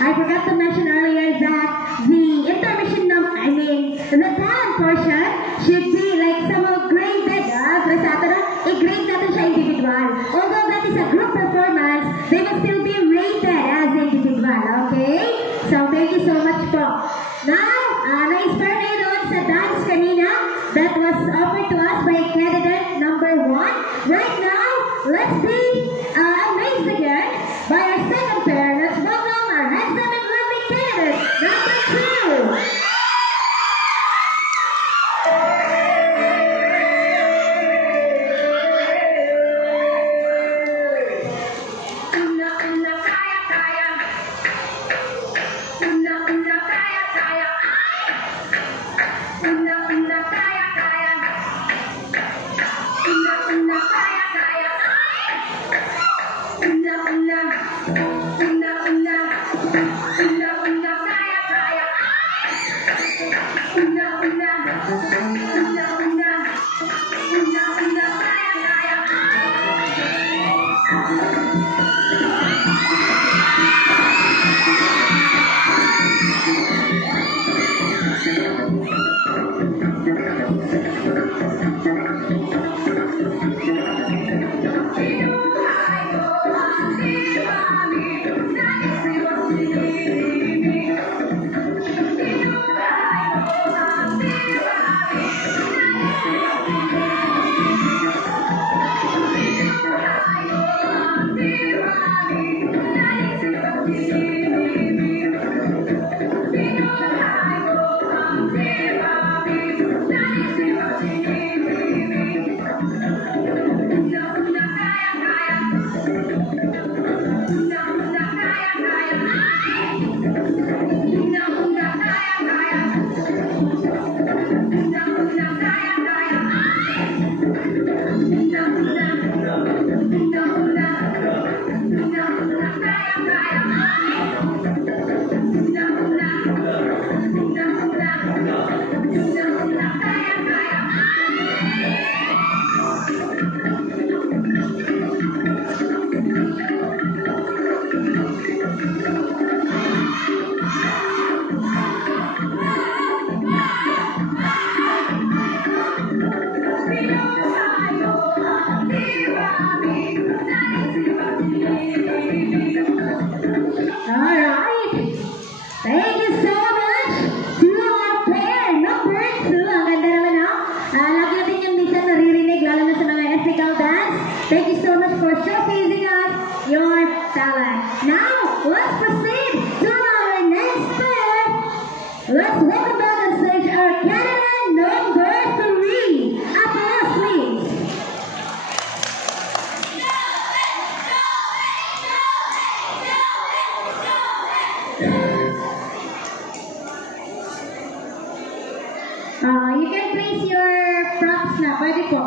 I forgot to mention earlier that the intermission the talent portion should be like somehow graded, i-grade natin siya individual. Although that is a group performance, they will still be rated as individual, okay? So thank you so much po. Now, na-inspire kayo doon sa dance kanina that was offered to us by candidate number 1. Right now, let's be amazed again by our second pair. Let's welcome our handsome and lovely candidate number 2. let's proceed to our next pair. Let's welcome back on stage our candidate number 3. Applause, please. You can place your props na. Pwede po.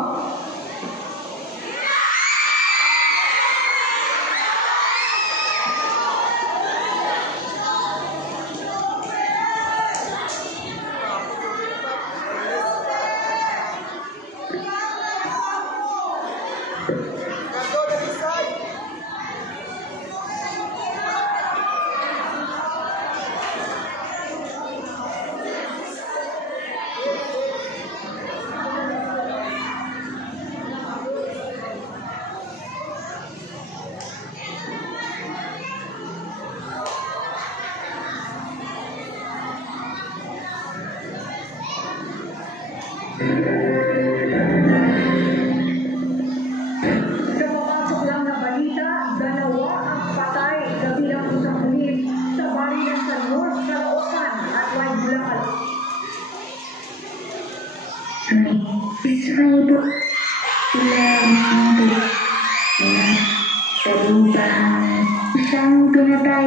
Sa papasok lang na balita, 2 ang patay kabilang isang pulis sa barilan sa North Caloocan at White Bulacan. Israel perubahan isang pinatay.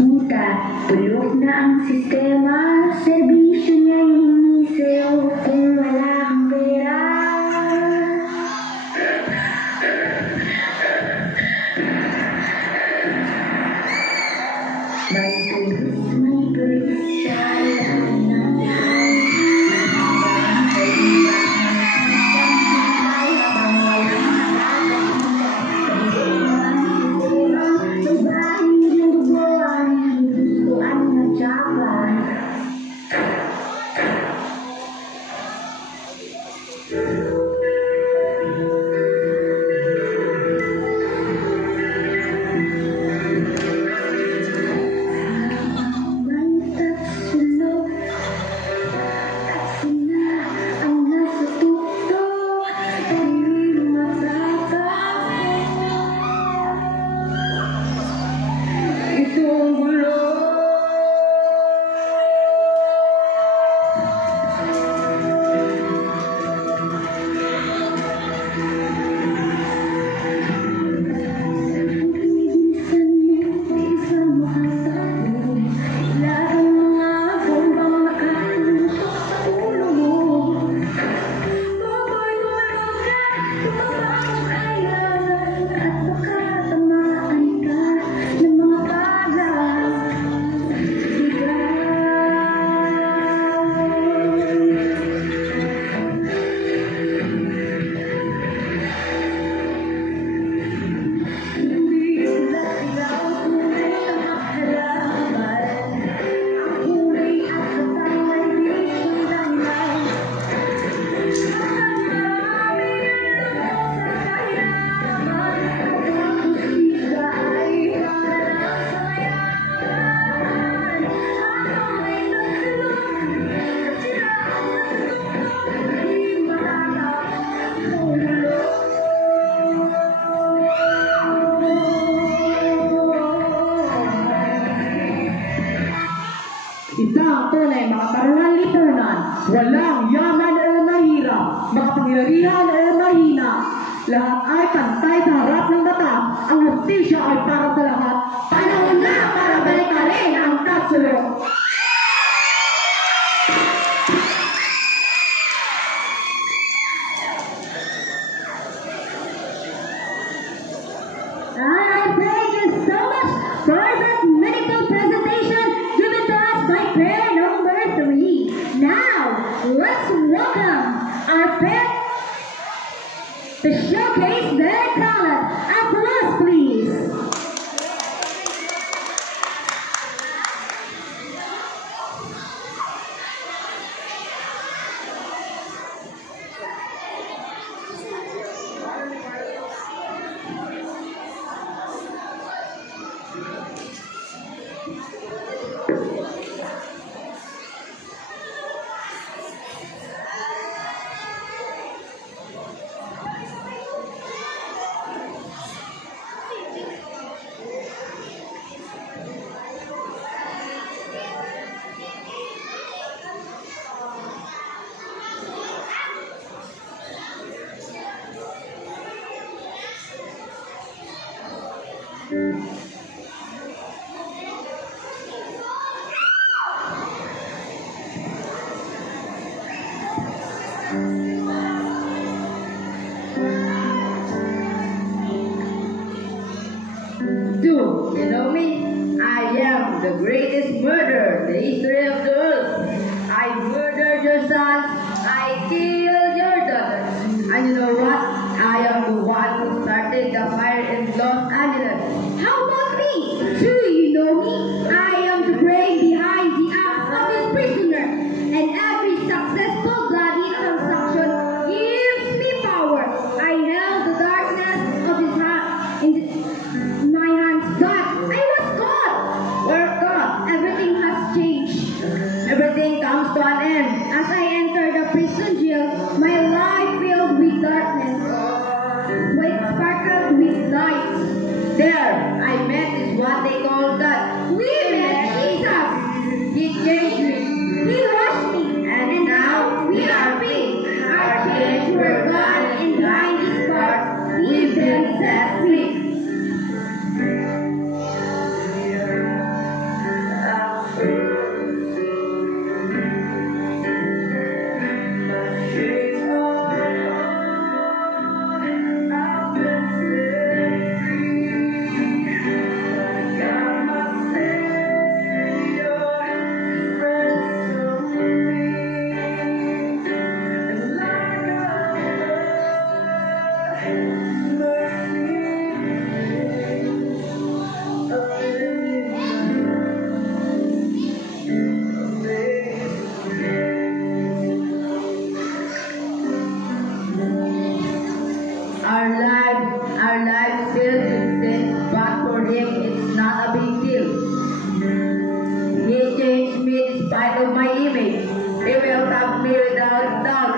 Kita, bulok na ang sistema, serbisyo niya hindi sa'yo kung wala kang pera. May tulis sa ilalim ng lahat. Isang tunay makatarungan lipunan, walang yaman o mahirap, makapangyarihan o mahina. Lahat ay pantay sa harap ng batas, ang hustisya ay para sa lahat. Panahon na para balikalin ang kapsulok. Alright, thank you so much for that medical presentation given to us by pair number 3. Now, let's welcome our pair to showcase their talent. Applause, please. Do you know me? I am the greatest murderer in the history of the earth. I murdered your sons. I killed your daughters. And you know what? I am the one who started the fire in Los Angeles. How about me? Do you know me? I am the brain behind the acts of this prisoner. And every successful bloody transaction gives me power. I held the darkness of his heart in my hands, but I was caught. We're gone. Everything has changed. Everything comes to an end. As I entered the prison jail, my life filled with darkness, with sparkled with light. There, I met is what they call God. We met Jesus. He changed me. He washed me, And now we are free. our chains were gone, and behind this bars, we've been set free. Our lives filled with sin, but for him it's not a big deal. He changed me despite of my image. He welcomed me without doubt,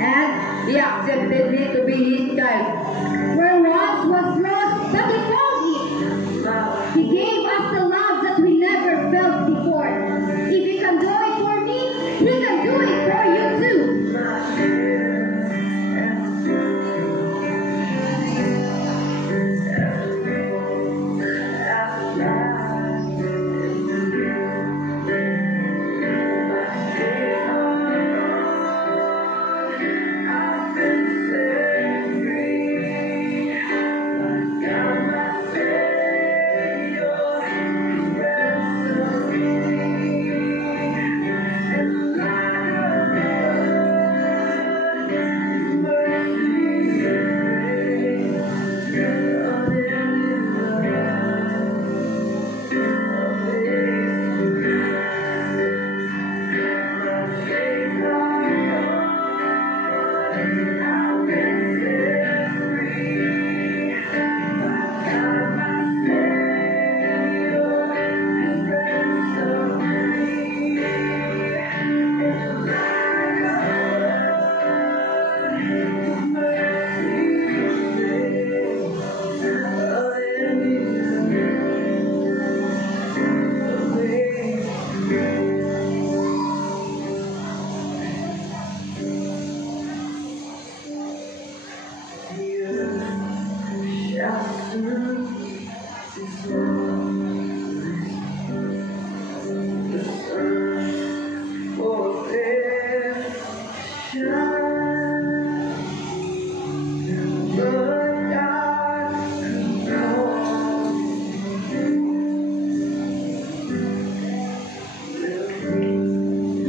and he accepted me to be his child. Where once was lost, but he found it. He gave us the love that we never felt before. If he can do it for me, he can do it for you too.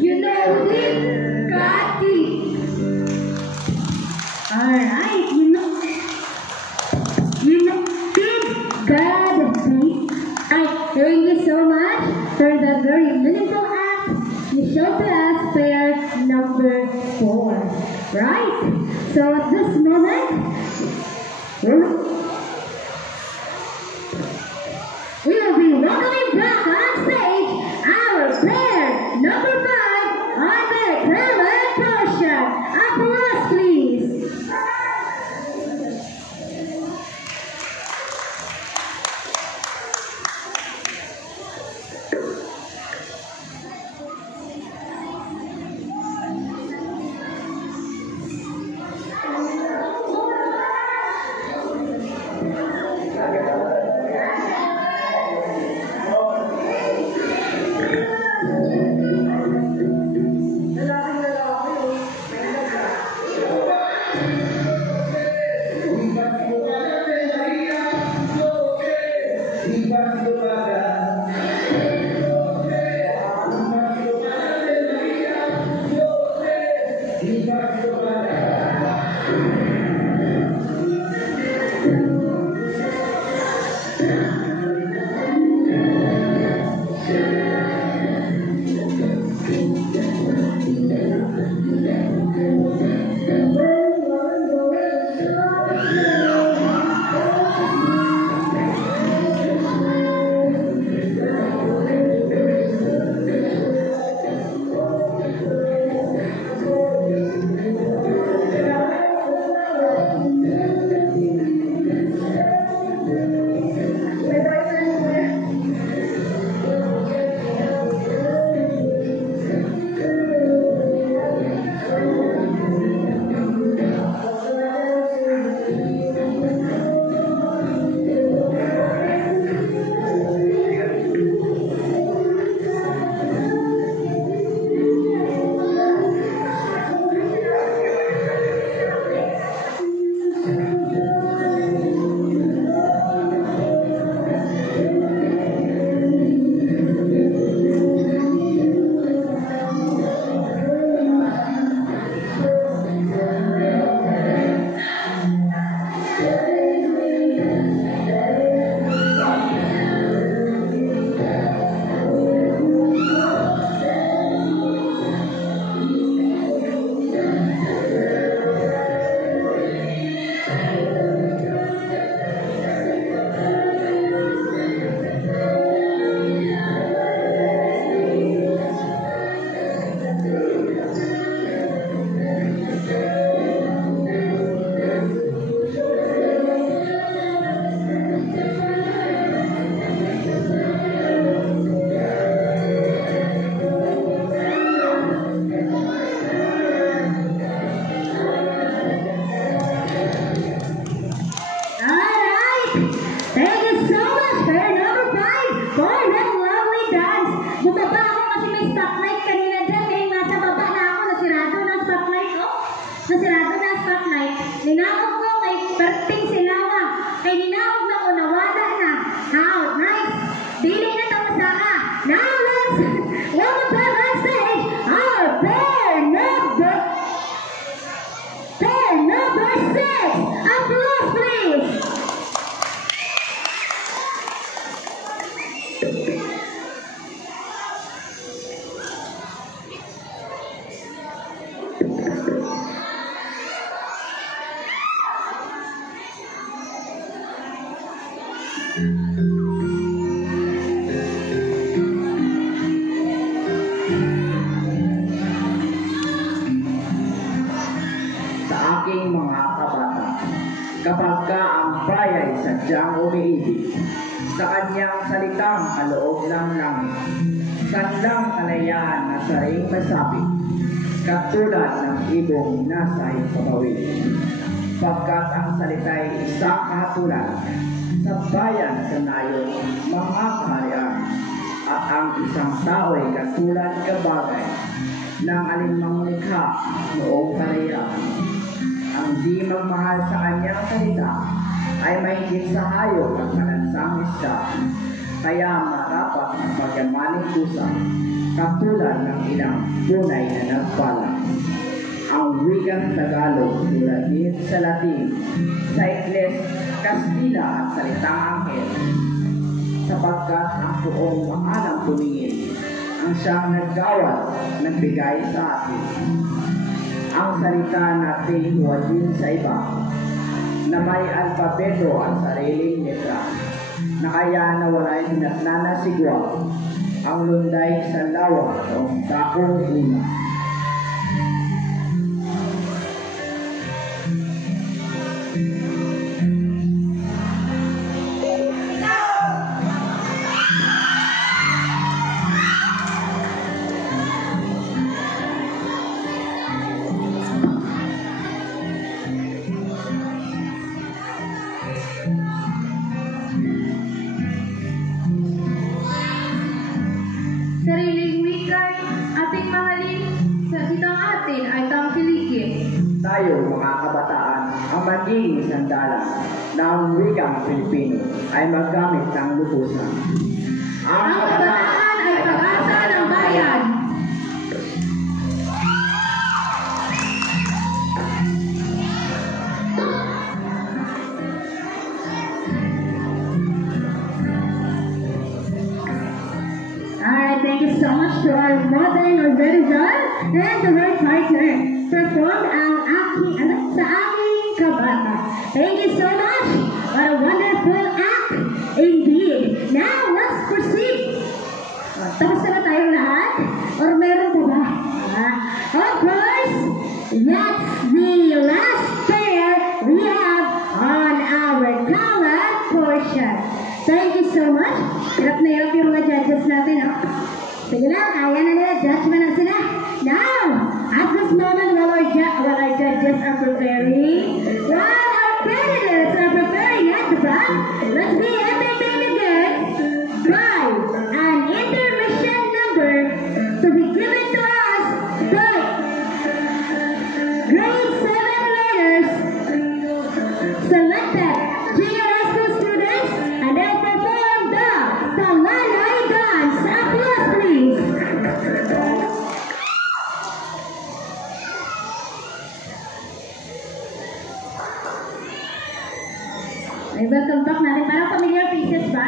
You know this, God did. Alright, did God did. Thank you so much for that very meaningful act you showed to us, pair number 4. Right? So at this moment, we will be welcoming back on stage our player number 5 on the Clement portion. Applause, please. Kapag ka ang bayay sadyang umiibig sa kanyang salitang kaloob ng langit, sanlang kalayaan na saring masapit, katulad ng ibong nasa ipabawid. Pagkat ang salita'y isang kahatulan sa bayan sa nayon mga kaharian, at ang isang tao'y katulad kabagay ng alinmang likha noong kalayaan. Ang di magmahal sa kanyang salita ay mahigit sa hayop at malansang isda, kaya marapat ang pagyamaning pusa, katulad ng ilang tunay na nagpala. Ang wikang Tagalog tulad din sa Latin, sa Ingles, Kastila at salitang Anghel, sapagkat ang buong maalang tumingin ang siyang naggawat, nagbigay sa atin. Ang salita natin huwadin sa iba, na may alpabeto at sariling letra, na kaya nawala'y nagnanasigwa ang lunday sa lawak o takong una. Sariling wikay ating mahalin, sa sitang atin ay tangkilikin. Tayo, mga kabataan, ang maging sandalan ng wikang Pilipino ay maggamit ng lubusan. Ang kabataan ay pag-asa ng bayan. modern already done, and the right partner performed sa aking kabata. Thank you so much. What a wonderful act indeed. Now, let's proceed. Tapos na ba tayong lahat? Or meron pa ba? Of course, that's the last pair we have on our talent portion. Thank you so much. Hirap na hirap yung mga judges natin, no? Sige lang, kaya na nila. Judgment na sila. Now, at this moment, while our judges are preparing, while our candidates are preparing at the back, let's be entertained again by an intermission number to be given to us by grade 7 learners selected junior high school students, and they'll perform the Pangalay dance. Applause, please. Ay, welcome back natin. Parang familiar faces ba?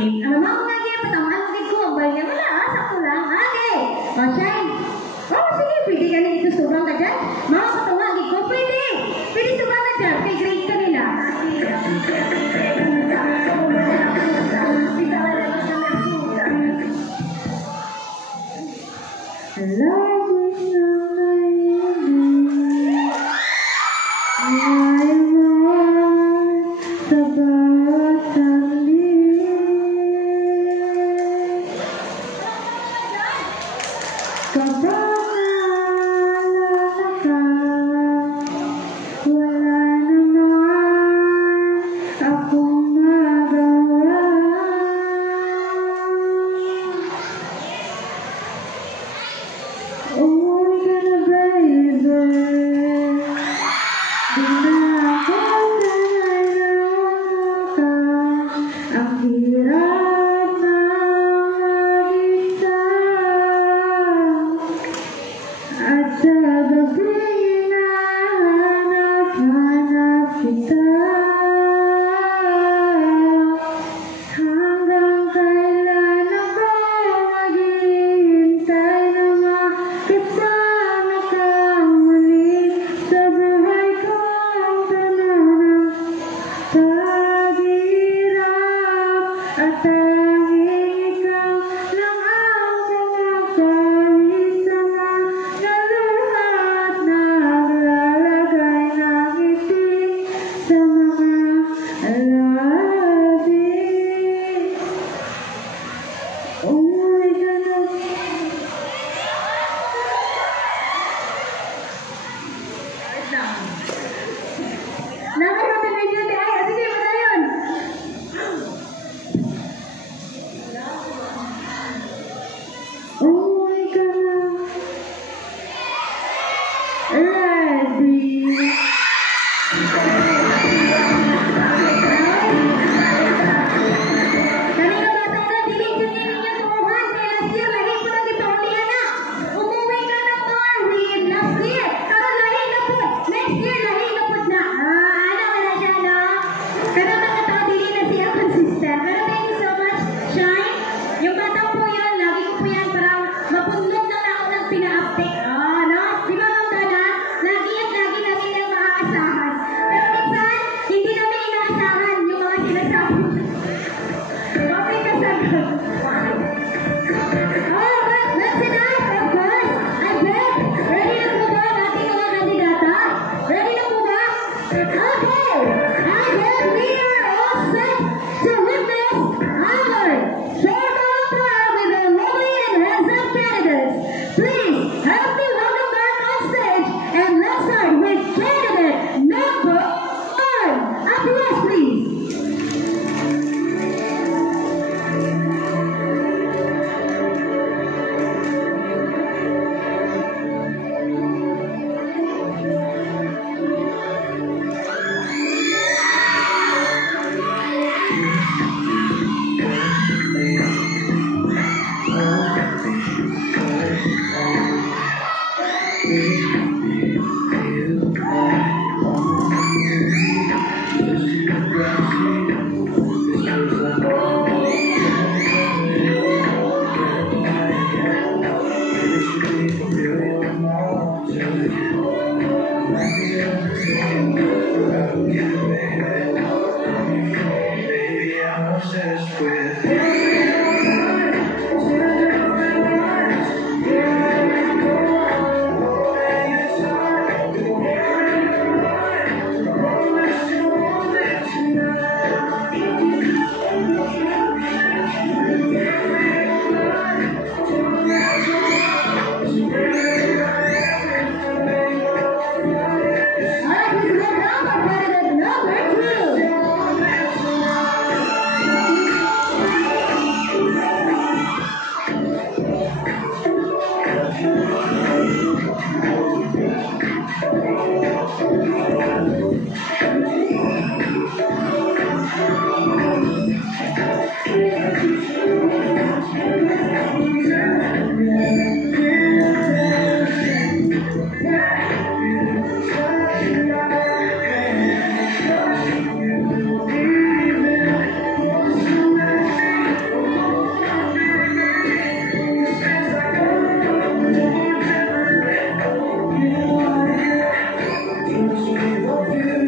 akin. Ano mga lagi, patamaan ko ko. Ang balik wala, sakto lang. Okay. O, Shine. Oh, sige, pwede ka na dito subang ka dyan. Mga patawagin ko, pwede. Pwede subang ka dyan. Kay grade ka nila. of you.